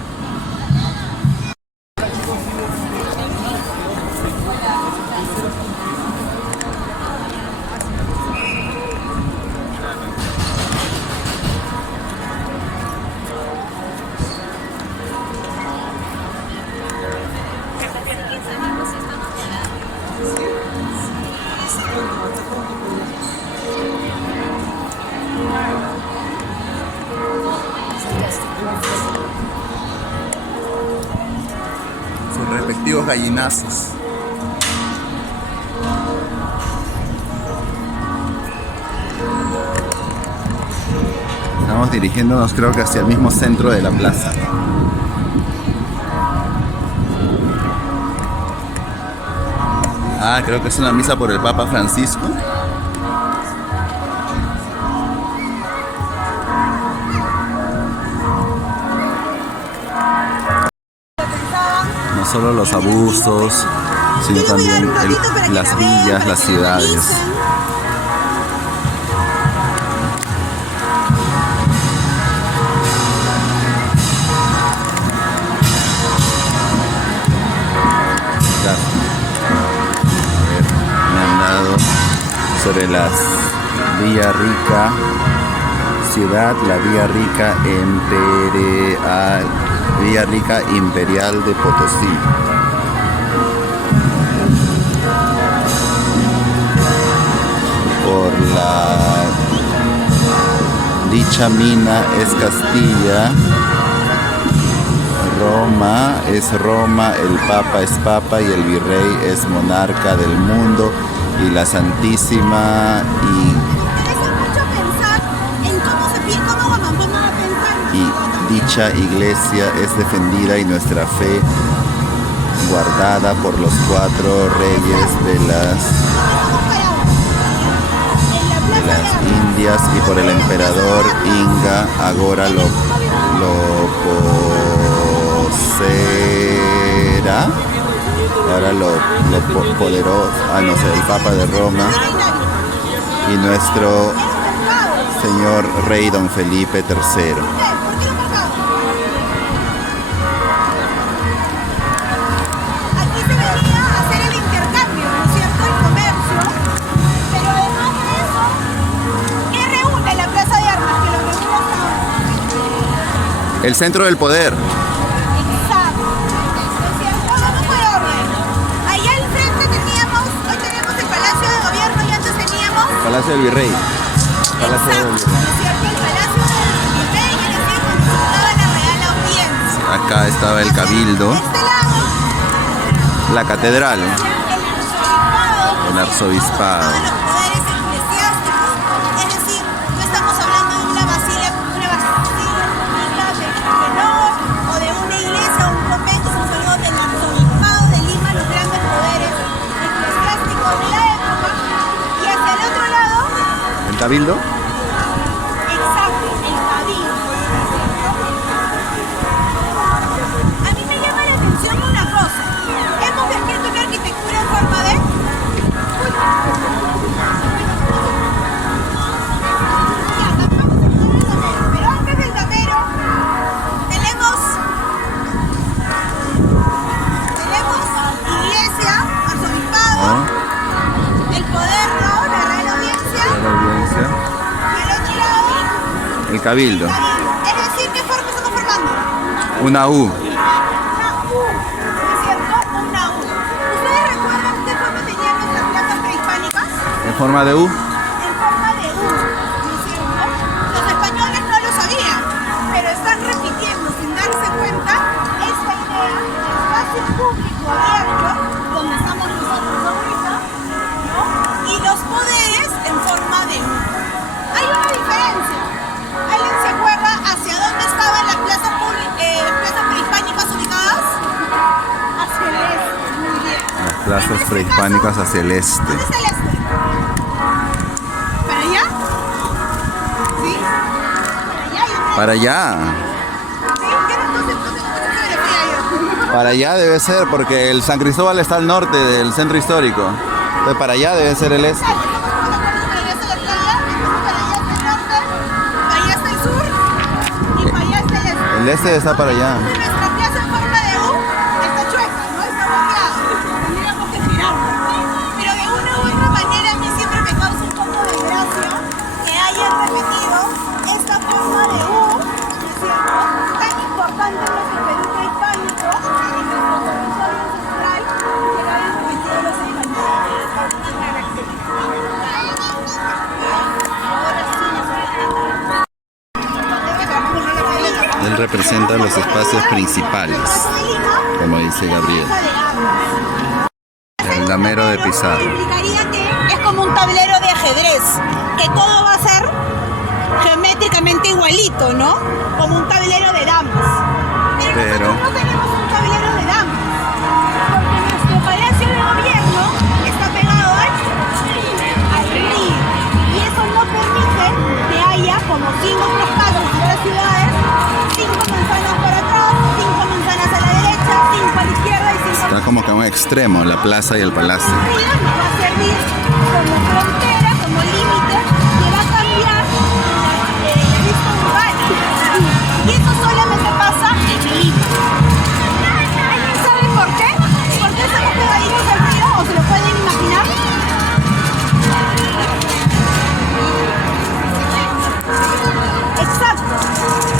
Sus respectivos gallinazos. Estamos dirigiéndonos, creo que hacia el mismo centro de la plaza. Ah, creo que es una misa por el Papa Francisco. No solo los abusos, sino también las villas, las ciudades. Me han dado sobre la Villa Rica, ciudad, la Villa Rica Imperial de Potosí. Por dicha mina es Castilla, Roma es Roma, el Papa es Papa y el Virrey es monarca del mundo, y la Santísima y dicha iglesia es defendida y nuestra fe guardada por los 4 reyes de las Indias y por el emperador Inga Agora lo será. Ahora lo poderoso, no sé, el Papa de Roma y nuestro señor rey Don Felipe III. Aquí se venía a hacer el intercambio, ¿no es cierto? El comercio, pero además de eso, ¿qué reúne la Plaza de Armas? Que lo reúne hasta ahora. El centro del poder. Exacto, ¿no es cierto? Vamos por orden. Allá al frente hoy tenemos el Palacio de Gobierno y antes teníamos... Palacio del Virrey. Palacio del Virrey. ¿No es cierto? El Palacio del Virrey, es decir, cuando se daba la Real Audiencia. Acá estaba el Cabildo, De este lado, la catedral, el arzobispado. Todos los poderes eclesiásticos, es decir, no estamos hablando de una basílica menor o de una iglesia o un convento, estamos hablando del arzobispado de Lima, los grandes poderes eclesiásticos de la época, y hacia el otro lado, ¿El Cabildo? exacto, el Cabildo. A mí me llama la atención una cosa. Hemos descrito una arquitectura en forma de... Pero antes del tapero tenemos iglesia, arzobispado, el poder, ¿no? La Real Audiencia, La audiencia. y al otro lado, El Cabildo. es decir, ¿qué forma estamos formando? Una U. Una U, ¿no es cierto? Una U. ¿Ustedes recuerdan qué forma tenían nuestras plazas prehispánicas? En forma de U. En forma de U, ¿no es cierto? Los españoles no lo sabían, pero están repitiendo sin darse cuenta esta idea de espacio público abierto, donde estamos nosotros ahorita, ¿no? Y los poderes en forma de U. Hay una diferencia. ¿Alguien se acuerda hacia dónde estaban las plazas prehispánicas ubicadas? Hacia el este, muy bien. Las plazas prehispánicas hacia el este. ¿Dónde está el este? ¿Para allá? ¿Sí? ¿Para allá? Para allá. ¿Sí? ¿Qué era entonces geografía yo? Para allá debe ser, porque el San Cristóbal está al norte del centro histórico. Entonces para allá debe ser el este. Estamos para allá está la playa, para allá está el norte, para allá está el sur y para allá está el este. El este está para allá. Nuestra clase en forma de U está chueca, ¿no? Está bloqueada. Tendríamos que girarla. Pero de una u otra manera a mí siempre me causa un poco de gracia que hayan repetido esta forma de U, ¿no es cierto? Tan importante en nuestro Perú prehispánico, en nuestro territorio ancestral, que lo hayan repetido los españoles. Él representa los espacios principales, como dice Gabriel. El damero de Pizarro. Implicaría que es como un tablero de ajedrez, que todo va a ser geométricamente igualito, ¿no? Como un tablero de damas. Pero nosotros no tenemos un tablero de damas, porque nuestro palacio de gobierno está pegado al río. Y eso no permite que haya, como si en otros casos de otras ciudades, 5 manzanas para atrás, 5 manzanas a la derecha, 5 a la izquierda y 5 a la Está como que a un extremo, la plaza y el palacio. río nos va a servir como frontera, como límite, que va a cambiar la vista urbana. Y eso solamente pasa en Lima. ¿Alguien sabe por qué? ¿Por qué estamos pegaditos al río? ¿O se lo pueden imaginar? Exacto.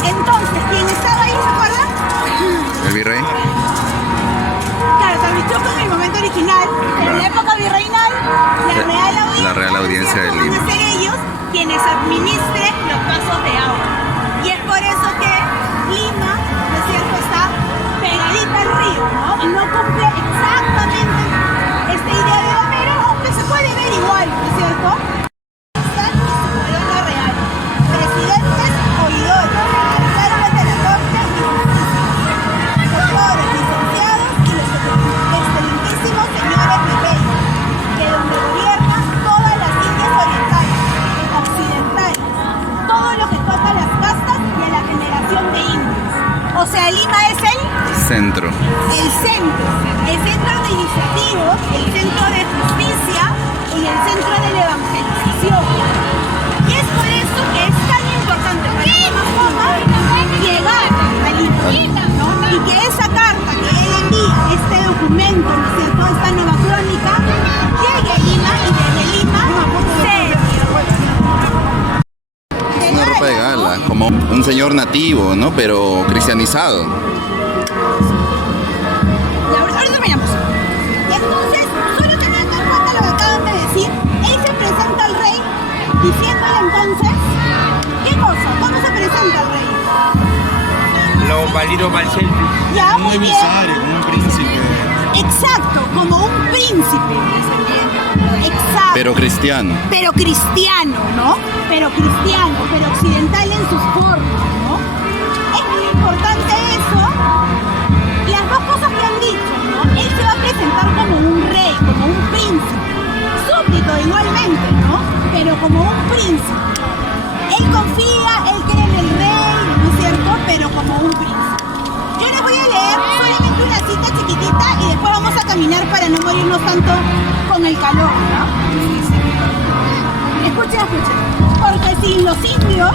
Entonces, ¿quién estaba ahí, se acuerdan? ¿El virrey? Claro, Tablichuco en el momento original, pero en la época virreinal, la Real Audiencia de van Lima. a ser ellos quienes administren los pasos de agua. Y es por eso que Lima, ¿no es cierto?, está pegadita al río, ¿no? Y no cumple exactamente esta idea de Homero, aunque se puede ver igual, ¿no es cierto? Está en su corona real. Presidentes, oidores, cargos de la corte y justicia. Doctores, licenciados y los excelentísimos señores de reyes, de donde gobiernan todas las Indias orientales, occidentales, todo lo que toca a las castas y a la generación de indios. O sea, Lima es Centro. el centro de iniciativos, el centro de justicia y el centro de la evangelización. Y es por eso que es tan importante para Pamafoma llegar a Lima, ¿no? Y que esa carta que él envía, este documento, ¿no es cierto?, esta nueva crónica, llegue a Lima y desde Lima se Una ropa de gala, como un señor nativo, ¿no? Pero cristianizado. Ahora terminamos. Entonces, solo teniendo en cuenta lo que acaban de decir, él se presenta al rey diciéndole entonces, ¿qué cosa? ¿Cómo se presenta al rey? Lo válido para el selfie. Ya, Un muy bien. emisario, como un príncipe. Exacto, como un príncipe. Exacto. Pero cristiano. Pero cristiano, ¿no? Pero cristiano, pero occidental en sus formas, ¿no? Es muy importante eso. Las dos cosas que han dicho, ¿no? Él se va a presentar como un rey, como un príncipe. Súbdito igualmente, ¿no? Pero como un príncipe. Él confía, él cree en el rey, ¿no es cierto? Pero como un príncipe. Yo les voy a leer solamente una cita chiquitita y después vamos a caminar para no morirnos tanto con el calor, ¿no? Escuchen, escuchen. Porque sin los indios,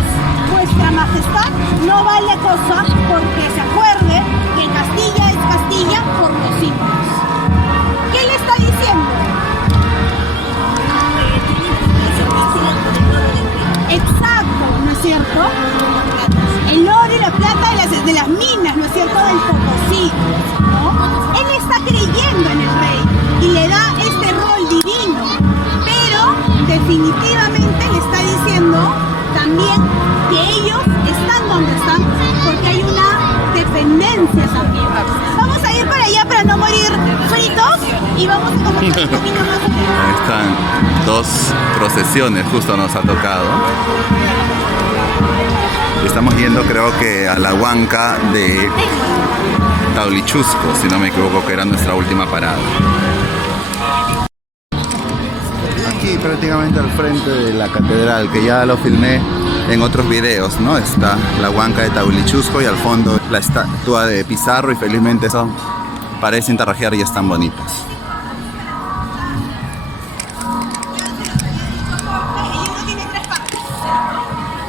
vuestra majestad no vale cosa, porque se acuerde que Castilla es Castilla por los indios. ¿Qué le está diciendo? Exacto, ¿no es cierto? El oro y la plata de las minas, ¿no es cierto?, del Potosí, ¿no? Él está creyendo en el rey y le da este rol divino, pero definitivamente le está diciendo también que ellos están donde están porque hay una dependencia también. Vamos a ir para allá para no morir fritos y vamos a comer un poquito más. Ahí están dos procesiones, justo nos ha tocado. Estamos yendo, creo que a la huanca de Tablichusco, si no me equivoco, que era nuestra última parada. Aquí prácticamente al frente de la catedral, que ya lo filmé en otros videos, ¿no? Está la huanca de Tablichusco y al fondo la estatua de Pizarro, y felizmente eso parecen tarrajear y están bonitas. El libro tiene 3 partes.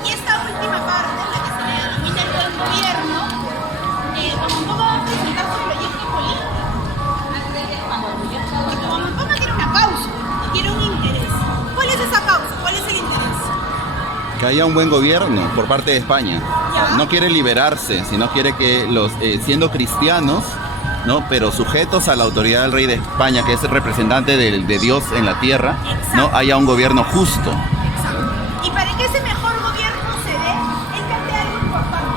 Y esta última parte, la que se le denomina el buen gobierno, que haya un buen gobierno por parte de España. No quiere liberarse, sino quiere que los, siendo cristianos, ¿no? Pero sujetos a la autoridad del rey de España, que es el representante de Dios en la tierra, ¿no? Haya un gobierno justo. Y para que ese mejor gobierno se dé, hay que hacer algo importante.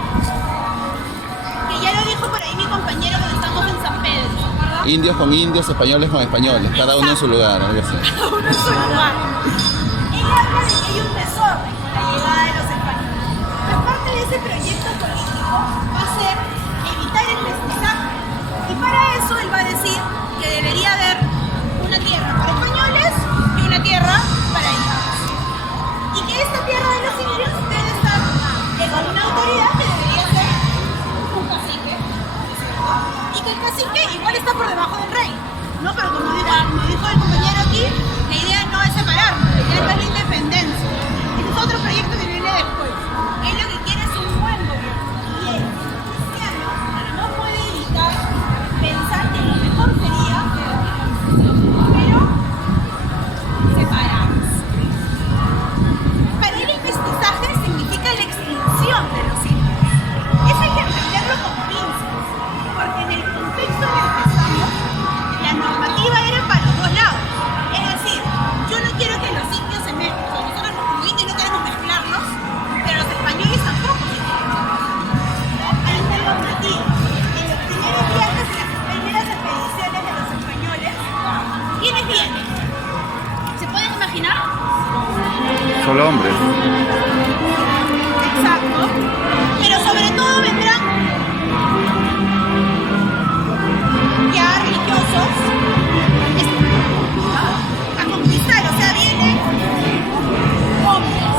Que ya lo dijo por ahí mi compañero cuando estamos en San Pedro, ¿se acuerda? Indios con indios, españoles con españoles, cada uno en su lugar, algo así. Cada uno en su lugar. Él habla de que hay un desorden con la llegada de los españoles. Pues parte de ese proyecto político va a ser evitar el mestizaje. Y para eso él va a decir que debería haber una tierra para españoles y una tierra para indios. Y que esta tierra de los indios debe estar con una autoridad que debería ser un cacique, ¿cierto? Y que el cacique igual está por debajo del rey, ¿no? Pero como dijo el compañero aquí, la idea no es separarnos, la idea no es la independencia. Ese es otro proyecto que viene después. Él lo que quiere es un buen gobierno. Y él, cristiano, no puede evitar pensar que lo mejor sería pero separarse. Para él el mestizaje significa la extinción de los indios. Eso hay que entenderlo con pinzas, porque en el contexto en el que estamos, la normativa era para los dos lados. Es decir, yo no quiero que los indios se mezclen, o sea, nosotros como indios no queremos mezclarnos, pero los españoles tampoco se mezclan. Hay una normativa. En los primeros viajes, en las primeras expediciones de los españoles, ¿quiénes vienen? ¿Se pueden imaginar? Solo hombres. Exacto. Pero sobre todo vendrán ya religiosos a conquistar, o sea, vienen hombres,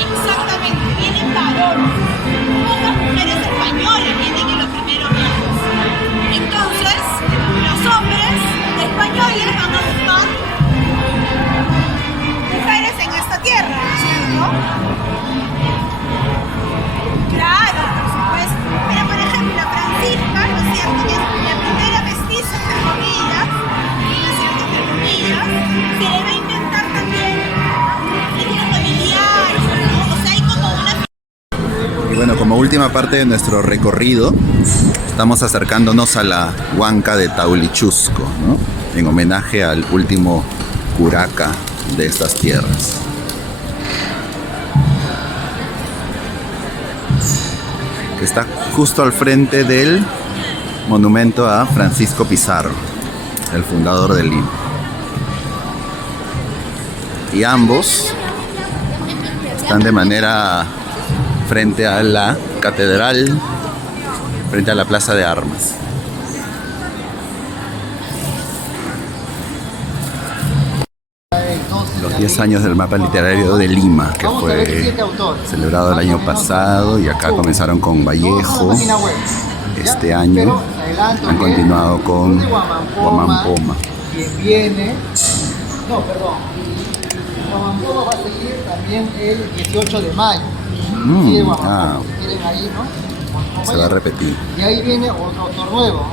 exactamente, vienen varones, pocas mujeres españolas vienen en los primeros viajes. Entonces, los hombres españoles van a buscar mujeres en esta tierra, ¿cierto? Claro, por supuesto. Pero por ejemplo, Francisca, ¿no es cierto? Que es la primera mestiza, entre comillas, ¿no es cierto? Entre comillas, se le va a intentar también ir familiar, ¿no? O sea, hay como una... Y bueno, como última parte de nuestro recorrido, estamos acercándonos a la huanca de Taulichusco, ¿no? En homenaje al último curaca de estas tierras. Que está justo al frente del monumento a Francisco Pizarro, el fundador de Lima. Y ambos están de manera frente a la catedral, frente a la plaza de armas. Los 10 años del mapa literario de Lima, que fue celebrado el año pasado, y acá comenzaron con Vallejo. Este año han continuado con Huamampoma. Quien viene, no, perdón, Huamampoma va a seguir también el 18 de mayo. Sí, Huamampoma, si quieren ahí, ¿no? Se va a repetir. Y ahí viene otro autor nuevo.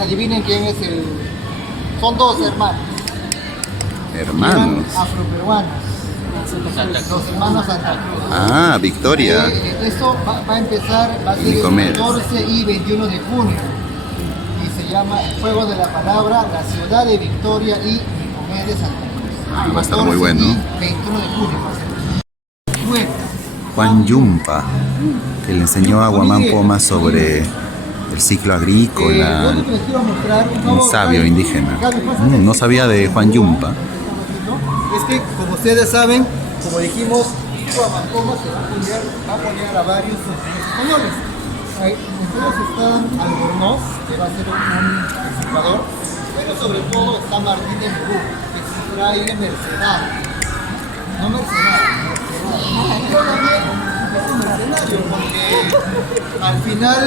Adivinen quién es el... Son dos hermanos. Hermanos. Afroperuanos. Los hermanos Santa Cruz. Ah, Victoria. Esto va a empezar, va a ser el Nicomedes. 14 y 21 de junio. Y se llama El Juego de la Palabra, la ciudad de Victoria y Nicomedes Santa Cruz. Va a estar muy bueno. 21 de junio va a ser. Bueno. Juan Yumpa, que le enseñó a Huamampoma sobre el ciclo agrícola, Yo les quiero mostrar, por favor, un sabio Gaby. indígena. Gaby, pásame. No sabía de Juan Yumpa. Es que, como ustedes saben, como dijimos, Huamampoma se va a apoyar a varios españoles. Entre ellos está Albornoz, que va a ser un usurpador, pero sobre todo está Martín de Murú, que es un fraile mercenario. No mercenario, mercenario. Yo también es un mercenario, porque al final,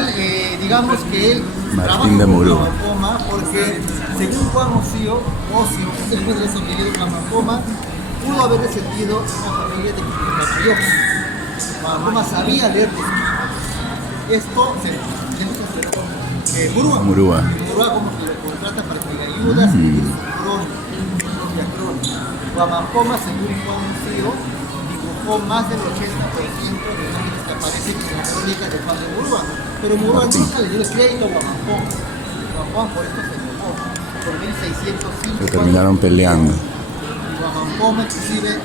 digamos que él Martín de Murú. Huamampoma, porque según Juan Ocio, que es el juez de los apellidos Huamampoma, pudo haber descendido de una familia de Quilapayota. Huamampoma sabía leer de esto se Murúa. Murúa. Murúa como que lo contrata para que le ayuda a escribir su crónica, su propia crónica. Huamampoma, según Juan Ocio, o más del 80% de nombres que aparecen en la crónica de Juan de Murúa. Pero Murúa nunca le dio el crédito a Guamampoma. Guamampoma por esto se enojó. Por 1605. Se terminaron peleando. Guamampoma, inclusive, en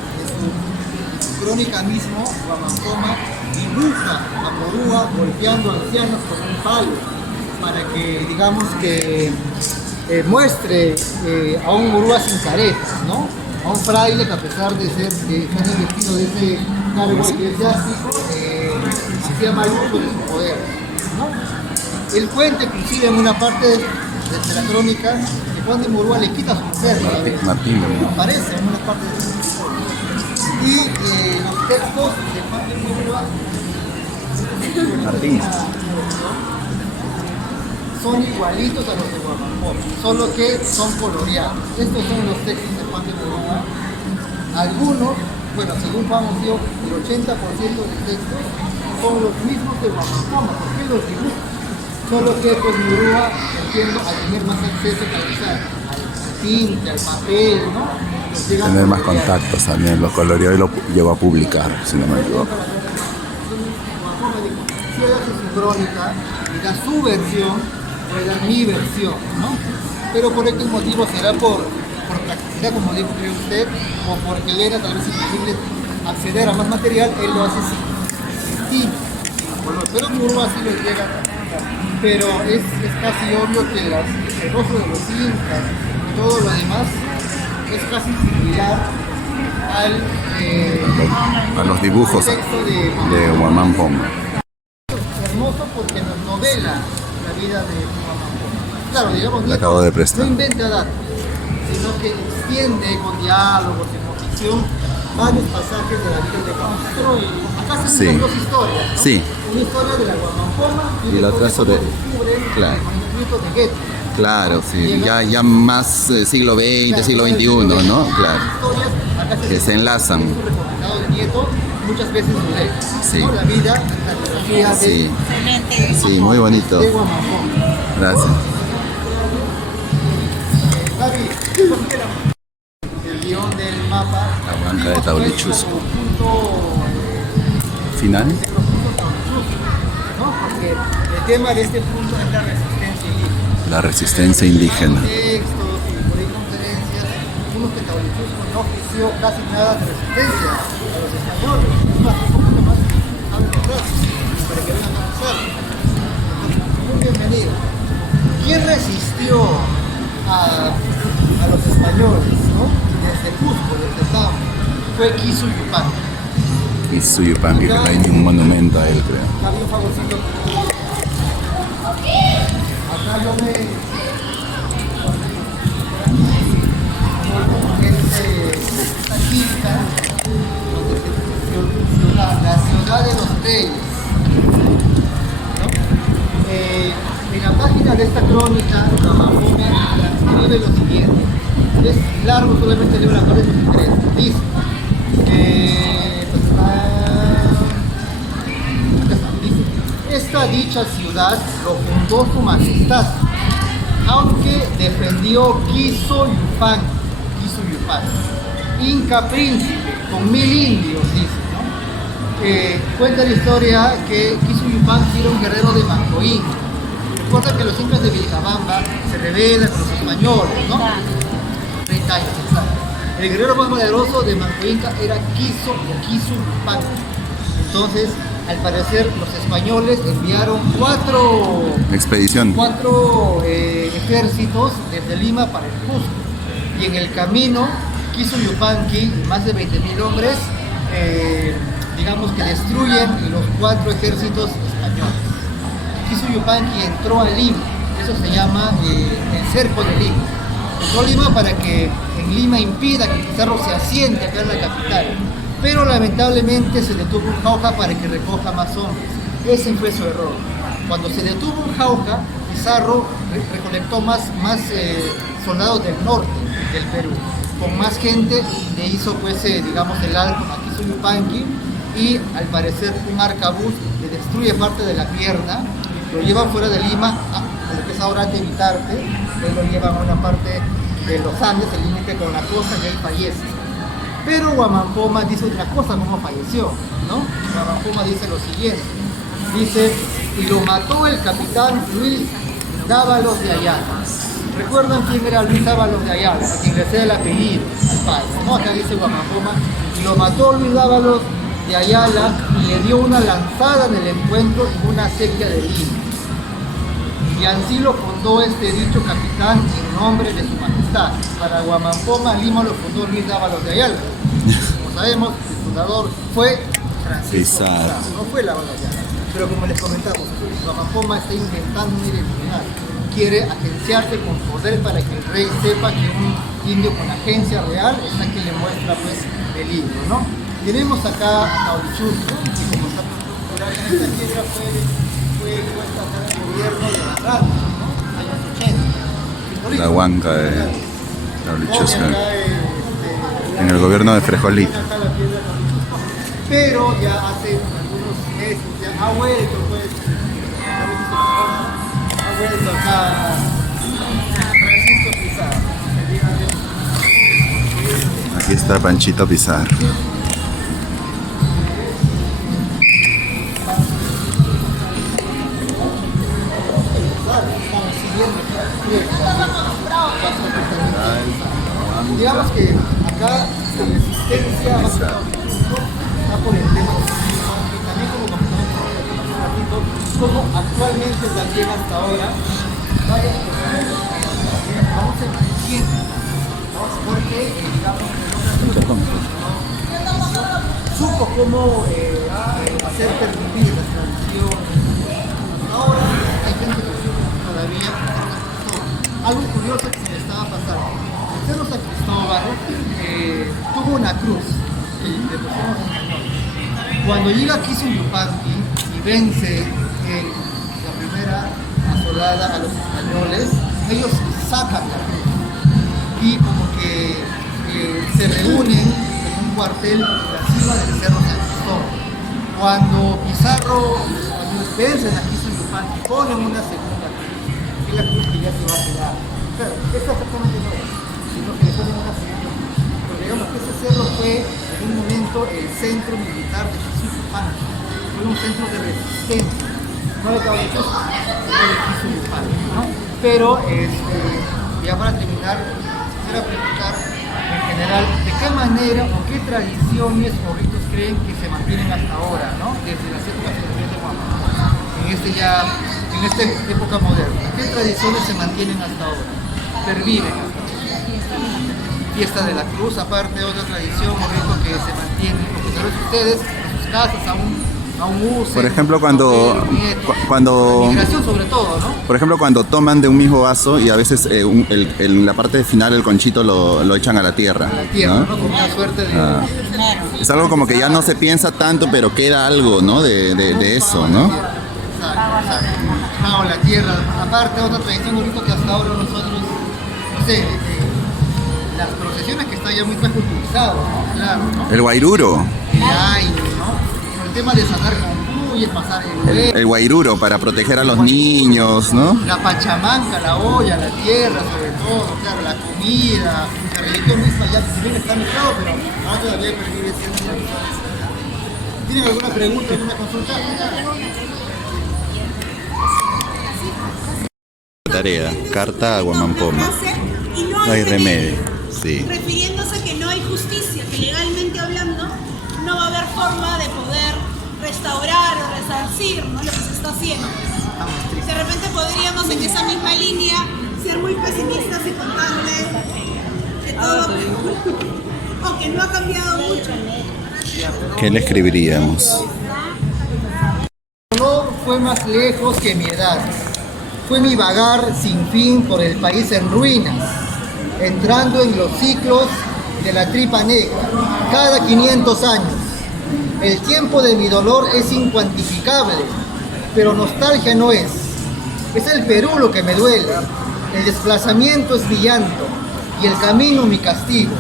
su crónica mismo, Guamampoma dibuja a Murúa golpeando a ancianos con un palo para que, digamos que muestre a un Murúa sin caretas, ¿no? A un fraile que a pesar de ser estar investido de ese cargo eclesiástico, hacía mal uso de su poder, ¿no? Él cuenta inclusive en una parte de la crónica que Juan de Murúa le quita a su mujer, Martín, ¿no? aparece en una parte de su historia. Y los textos de Juan de Murúa Martín. son igualitos a los de Guamampoma, solo que son coloreados. Estos son los textos de Juan de Murúa. Algunos, bueno, según Juan dio, el 80% de textos son los mismos de Guamampoma, porque los dibuja. Solo que pues Murúa, entiendo, al tener más acceso al tinte, al papel, ¿no? Tener más contactos también, lo coloreó y lo llevó a publicar, si no me equivoco. Si él hace su crónica y da su versión, o da mi versión, ¿no? Pero por X motivo será por practicidad, como dijo usted, o porque le era tal vez imposible acceder a más material, él lo hace sin tinta, sin color. Pero Murúa sí lo llega, pero es casi obvio que el rostro de los incas y todo lo demás es casi similar A los dibujos texto de Guamampoma. hermoso porque nos novela la vida de Guamampoma. Claro, digamos, Le acabo de prestar. no inventa datos, sino que extiende con diálogos y con ficción varios pasajes de la vida de Guamampoma. Acá se Sí. unen dos historias, ¿no? Sí. Una historia de la Guamampoma Y una la otra historia sobre- cómo descubren claro. el manuscrito de Goethe. Claro, sí, ya más siglo XX, siglo XXI, ¿no? Claro, Historias, acá que se enlazan. su recomendado de Nieto, muchas veces lo lee. Sí. ¿No? La vida, la biografía Sí, Excelente. sí, muy bonito. de Guamampoma. Gracias. Gaby, el guión del mapa. La banca de Tablichusco. Punto, Final. ¿no? Porque el tema de este punto es la resistencia indígena. La resistencia indígena. Textos y por ahí conferencias, uno que Tablichusco no ofreció casi nada de resistencia a los españoles. Es más, un poquito más a los brazos, para que vengan a conocer. Muy bienvenido. ¿Quién resistió a los españoles, ¿no? Desde Cusco, desde Tamo? Fue Quisu Yupanqui. Y Suyupanqui, que hay un monumento a él, creo. Había un favorcito. Acá yo me. Esta quinta, donde se la ciudad de los reyes. ¿No? En la página de esta crónica, Guamampoma escribe lo siguiente. Es largo, solamente leo la parte de los tres. Dice. Esta dicha ciudad lo fundó su majestad, aunque defendió Quiso Yupanqui, Inca príncipe, con 1000 indios, dice, ¿no? Cuenta la historia que Quiso Yupanqui era un guerrero de Mancoín. Recuerda que los incas de Vilcabamba se rebelan con los españoles, ¿no? 30 años, exacto. El guerrero más poderoso de Mancoinca era Quiso Yupanqui. Entonces, al parecer, los españoles enviaron cuatro Expedición. ejércitos desde Lima para el Cusco. Y en el camino, Quiso Yupanqui, más de 20.000 hombres, digamos que destruyen los 4 ejércitos españoles. Quiso Yupanqui entró a Lima, eso se llama el cerco de Lima. Entró a Lima para que en Lima impida que Pizarro se asiente acá en la capital. Pero lamentablemente se detuvo un Jauja para que recoja más hombres. Ese fue su error. Cuando se detuvo un Jauja, Pizarro recolectó más soldados del norte del Perú. Con más gente le hizo pues, digamos, el alto a Quiso Yupanqui y al parecer un arcabuz le destruye parte de la pierna, lo lleva fuera de Lima, a lo que es ahora Tebitarte, él lo lleva a una parte de los Andes, el límite con la costa, y él fallece. Pero Huamampoma dice otra cosa, cómo falleció, ¿no? Huamampoma dice lo siguiente, dice, y lo mató el capitán Luis Dávalos de Ayala. ¿Recuerdan quién era Luis Dávalos de Ayala? A quien le cede el apellido al padre, ¿no? Acá dice Huamampoma, y lo mató Luis Dávalos de Ayala y le dio una lanzada en el encuentro en una acequia de Lima. Y así lo fundó este dicho capitán en nombre de su majestad. Para Huamampoma, Lima lo fundó Luis Dávalos de Ayala. Como sabemos, el fundador fue Francisco Pizarro. Pizarro, no fue Dávalos de Ayala. Pero como les comentamos, Huamampoma está intentando un identidad. Quiere agenciarse con poder para que el rey sepa que un indio con agencia real es a quien le muestra pues el libro, ¿no? Tenemos acá a Taurichusco, que como está cultural en esta piedra fue puesta acá en el gobierno de la radio, ¿no? Años 80. La huanca de Taurichusco. Acá, En el gobierno de Frejolito. acá la piedra Taurichusco. Pero ya hace algunos meses ya ha vuelto pues, ha vuelto acá Francisco Pizarro. Aquí está Panchito Pizarro. Digamos que acá la resistencia va por el tema y también como comentamos como actualmente la llega hasta ahora, varias personas vamos a ir porque digamos supo cómo hacer permitir la tradición. Ahora hay gente que todavía algo curioso que se le estaba pasando. El Cerro San Cristóbal tuvo una cruz que le pusimos en español. Cuando llega aquí Yupanqui y vence en la primera asolada a los españoles, ellos sacan la cruz y como que se reúnen en un cuartel en la cima del Cerro San Cristóbal. Cuando Pizarro, cuando vencen aquí Yupanqui, ponen una segunda cruz, que es la cruz que ya se va a quedar. Claro, esta exactamente no es, sino que le ponen una segunda cruz. Pero digamos que ese cerro fue en un momento el centro militar de Yupanqui. Fue un centro de resistencia, no de Taurichusco, sino de Yupanqui, ¿no? Pero, ya para terminar, quisiera preguntar en general, ¿de qué manera o qué tradiciones o ritos creen que se mantienen hasta ahora, ¿no? Desde las épocas de Huamampoma, en esta época moderna? ¿Qué tradiciones se mantienen hasta ahora? Perviven hasta ahora. Fiesta de la Cruz, aparte otra tradición o rito que se mantiene, porque tal vez ustedes en sus casas aún usen. Por ejemplo, cuando la migración sobre todo, ¿no? por ejemplo, cuando toman de un mismo vaso y a veces en la parte final el conchito lo echan a la tierra. A la tierra, ¿no? ¿no? Como una suerte de... Es algo como que ya no se piensa tanto, pero queda algo, ¿no? de eso, ¿no? Exacto. No, la tierra. Aparte, otra tradición, un rito que hasta ahora nosotros, no sé, las procesiones que está ya muy más culturizado, ¿no? Claro, ¿no? El guairuro. El aire, ¿no? El tema de sacar con y pasar El guairuro para proteger a los niños, ¿no? La pachamanca, la olla, la tierra, sobre todo, claro, la comida, la religión misma ya si bien está mezclado, pero ahora todavía pervive ciertas tradiciones. ¿Tienen alguna pregunta, alguna consulta? Tarea, carta a Huamampoma. Y No hay remedio. Sí. refiriéndose a que no hay justicia, que legalmente hablando no va a haber forma de poder restaurar o resarcir, ¿no? Lo que se está haciendo. De repente podríamos en esa misma línea ser muy pesimistas y contarle que todo o que no ha cambiado mucho. ¿Qué le escribiríamos? No fue más lejos que mi edad. Fue mi vagar sin fin por el país en ruinas, entrando en los ciclos de la tripa negra, cada 500 años. El tiempo de mi dolor es incuantificable, pero nostalgia no es. Es el Perú lo que me duele, el desplazamiento es mi llanto y el camino mi castigo.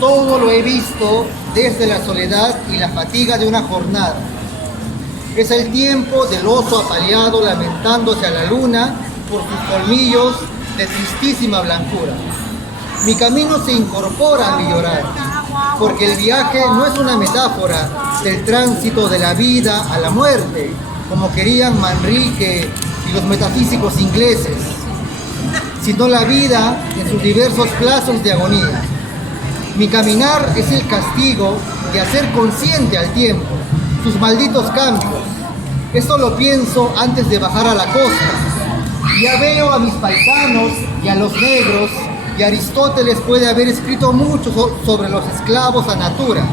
Todo lo he visto desde la soledad y la fatiga de una jornada. Es el tiempo del oso apaleado lamentándose a la luna por sus colmillos de tristísima blancura. Mi camino se incorpora a mi llorar. porque el viaje no es una metáfora del tránsito de la vida a la muerte, como querían Manrique y los metafísicos ingleses, sino la vida en sus diversos plazos de agonía. Mi caminar es el castigo de hacer consciente al tiempo sus malditos cambios. Esto lo pienso antes de bajar a la costa. Ya veo a mis paisanos y a los negros, y Aristóteles puede haber escrito mucho sobre los esclavos a natura,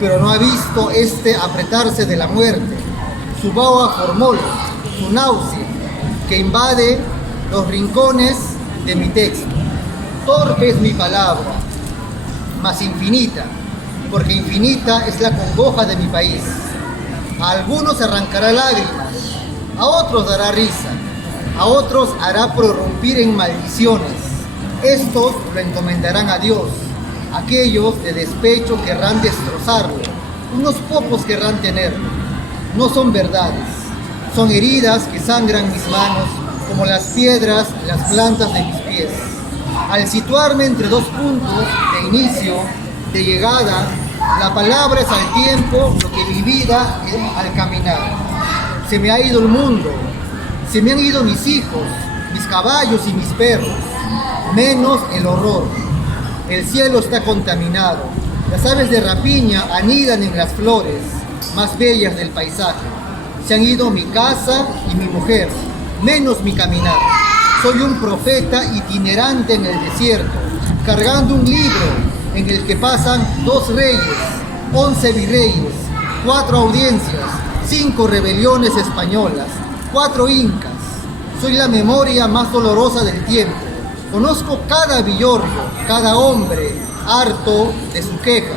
pero no ha visto este apretarse de la muerte, su boa formol, su náusea, que invade los rincones de mi texto. Torpe es mi palabra, mas infinita, porque infinita es la congoja de mi país. A algunos arrancará lágrimas, a otros dará risa, a otros hará prorrumpir en maldiciones. Estos lo encomendarán a Dios, aquellos de despecho querrán destrozarlo, unos pocos querrán tenerlo. No son verdades, son heridas que sangran mis manos como las piedras, las plantas de mis pies. Al situarme entre dos puntos de inicio, de llegada, la palabra es al tiempo lo que mi vida es al caminar. Se me ha ido el mundo, se me han ido mis hijos, mis caballos y mis perros, menos el horror. El cielo está contaminado, las aves de rapiña anidan en las flores más bellas del paisaje. Se han ido mi casa y mi mujer, menos mi caminar. Soy un profeta itinerante en el desierto, cargando un libro en el que pasan 2 reyes, 11 virreyes, 4 audiencias, 5 rebeliones españolas, 4 incas. Soy la memoria más dolorosa del tiempo. Conozco cada villorrio, cada hombre harto de su queja.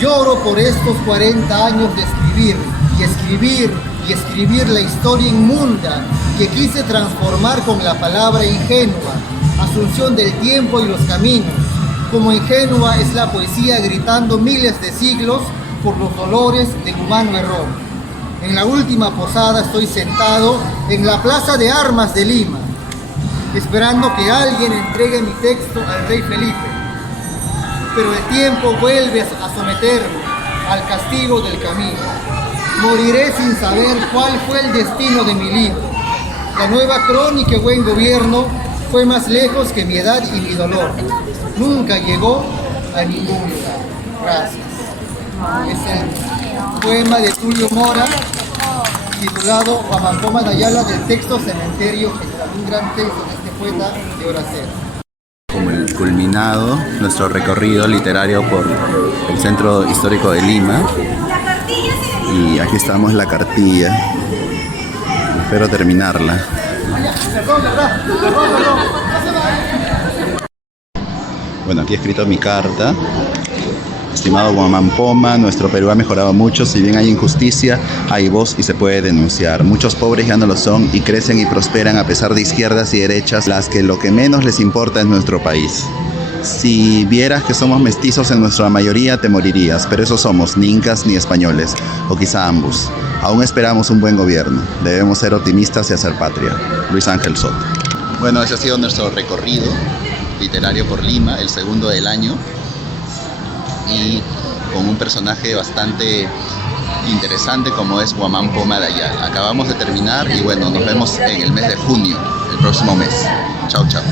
Lloro por estos 40 años de escribir y escribir y escribir la historia inmunda que quise transformar con la palabra ingenua, asunción del tiempo y los caminos. Como ingenua es la poesía gritando miles de siglos por los dolores del humano error. En la última posada estoy sentado en la Plaza de Armas de Lima, esperando que alguien entregue mi texto al rey Felipe. Pero el tiempo vuelve a someterme al castigo del camino. Moriré sin saber cuál fue el destino de mi libro. La nueva crónica Buen Gobierno fue más lejos que mi edad y mi dolor. Nunca llegó a ningún lugar. Gracias. Es el poema de Tulio Mora, titulado Huamampoma de Ayala, del texto Cementerio General, un gran texto de este poeta de Horacero. Como el culminado, nuestro recorrido literario por el Centro Histórico de Lima. Y aquí estamos la cartilla. Espero terminarla. Bueno, aquí he escrito mi carta. Estimado Huamampoma, nuestro Perú ha mejorado mucho. Si bien hay injusticia, hay voz y se puede denunciar. Muchos pobres ya no lo son y crecen y prosperan a pesar de izquierdas y derechas, las que lo que menos les importa es nuestro país. Si vieras que somos mestizos en nuestra mayoría, te morirías, pero eso somos, ni incas ni españoles, o quizá ambos. Aún esperamos un buen gobierno. Debemos ser optimistas y hacer patria. Luis Ángel Soto. Bueno, ese ha sido nuestro recorrido literario por Lima, el segundo del año, y con un personaje bastante interesante como es Huamampoma de Ayala. Acabamos de terminar y bueno, nos vemos en el mes de junio, el próximo mes. Chao, chao.